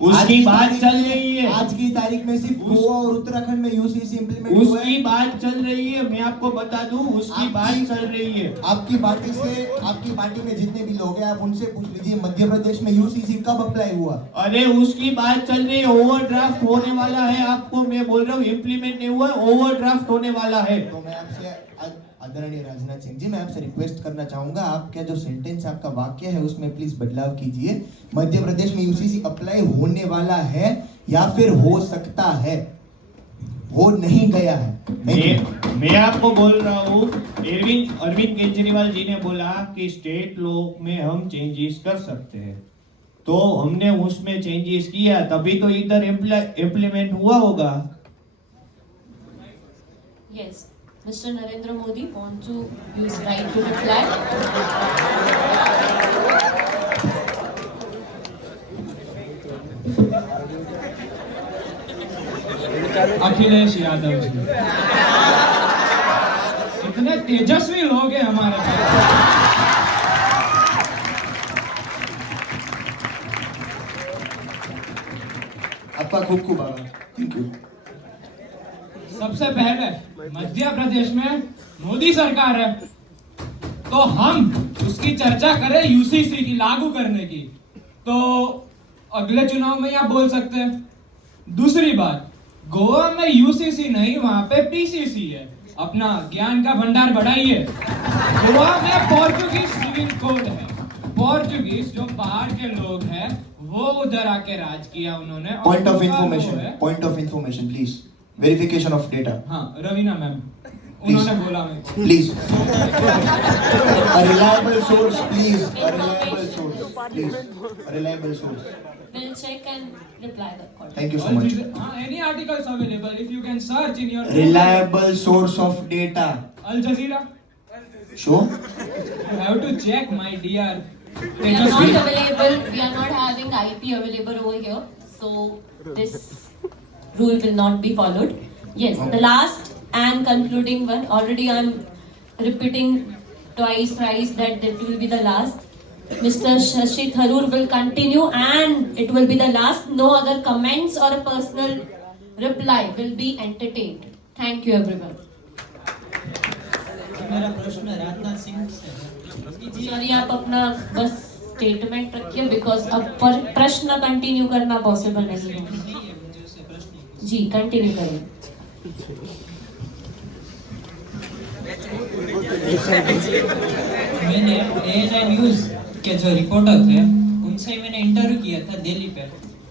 उसकी बात चल रही है। आज की तारीख में सिर्फ गोवा और उत्तराखंड में यूसीसी इम्प्लीमेंट हुआ है। उसकी बात चल रही है, मैं आपको बता दूं, उसकी बात चल रही है। आपकी पार्टी में जितने भी लोग हैं, आप उनसे पूछ लीजिए मध्य प्रदेश में यूसीसी कब अप्लाई हुआ? अरे उसकी बात चल रही है, ओवरड्राफ्ट होने वाला है, आपको मैं बोल रहा हूँ इम्प्लीमेंट नहीं हुआ, ओवरड्राफ्ट होने वाला है। तो मैं आपसे आदरणीय राजनाथ सिंह जी, मैं आपसे रिक्वेस्ट करना चाहूंगा, आपका जो सेंटेंस, आपका वाक्य है, उसमें प्लीज बदलाव कीजिए। मध्य प्रदेश में यूसीसी अप्लाई होने वाला है या फिर हो सकता है, हो नहीं गया है। मैं आपको बोल रहा हूँ, अरविंद केजरीवाल जी ने बोला कि स्टेट लॉ में हम चेंजेस कर सकते हैं, तो हमने उसमें चेंजेस किया, तभी तो इधर इम्प्लीमेंट हुआ होगा। Yes. Mr. Narendra Modi want to use right to reply. Akhilesh Yadav जी, इतने तेजस्वी लोग हैं हमारे पास। आपका खूब खूब आभार, थैंक यू। सबसे पहले मध्य प्रदेश में मोदी सरकार है, तो हम उसकी चर्चा करें यूसीसी की लागू करने की, तो अगले चुनाव में आप बोल सकते हैं। दूसरी बात, गोवा में यूसीसी नहीं, वहां पे पीसीसी है, अपना ज्ञान का भंडार बढ़ाइए। गोवा में पोर्चुगीज सिविल कोड है, पोर्चुगीज जो बाहर के लोग हैं वो उधर आके राज किया उन्होंने। Point of information please, verification of data. हाँ, रवीना मैम, उन्होंने बोला मैं please reliable source, please reliable source, please reliable source. We'll check and reply accordingly. Thank you so much. Any articles available if you can search in your Reliable source of data. Al Jazeera. Sure. You have to check, my dear. We are not available. We are not having IP available over here, so this rule will not be followed. Yes, the last and concluding one. Already I am repeating twice, thrice that will be the last. Mr. Shashi Tharoor will continue and it will be the last. No other comments or personal reply will be entertained. Thank you everyone. मेरा प्रश्न राजनाथ सिंह से। Sorry, आप अपना बस statement रखिए because अब प्रश्न continue करना पॉसिबल नहीं है। जी, कंटिन्यू करें। मैंने ANI न्यूज़ के जो रिपोर्टर थे उनसे मैंने इंटरव्यू किया था दिल्ली पे।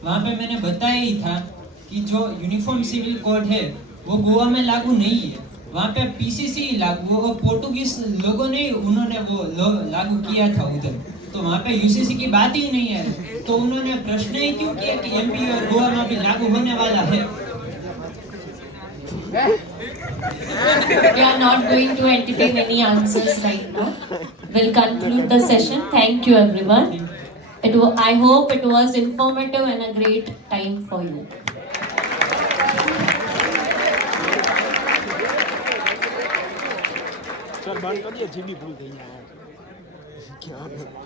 वहाँ पे मैंने बताया ही था कि जो यूनिफॉर्म सिविल कोड है वो गोवा में लागू नहीं है, वहाँ पे पीसीसी लागू, और पोर्टुगीज लोगों ने उन्होंने वो लागू किया था उधर, तो वहाँ पे यूसीसी की बात ही नहीं है। तो उन्होंने प्रश्न ही क्यों किया कि एमपी और गोवा में भी लागू होने वाला है। We are not going to entertain any answers right now. We'll conclude the session. Thank you everyone. I hope it was informative and a great time for you.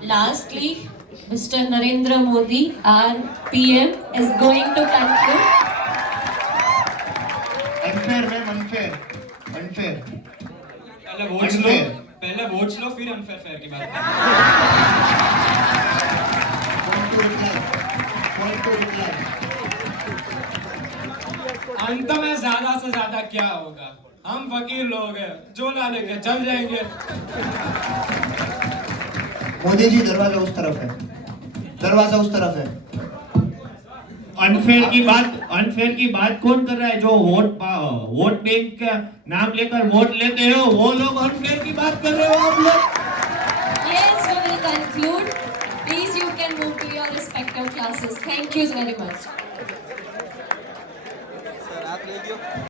Lastly, Mr. Narendra Modi, our PM, is going to conclude. Unfair, ma'am, unfair. पहले votes लो फिर unfair fair की बात अंत में ज्यादा से ज्यादा क्या होगा? हम फकीर लोग हैं, जो ला लेके चल जाएंगे। मोदी जी दरवाजा उस तरफ है, दरवाजा उस तरफ है। अनफेयर की बात कौन कर रहा है? जो वोट बैंक का नाम लेकर वोट लेते हो वो लोग अनफेयर की बात कर रहे हो आप लोग। Yes, we will conclude. Please, you can move to your respective classes. Thank you very much.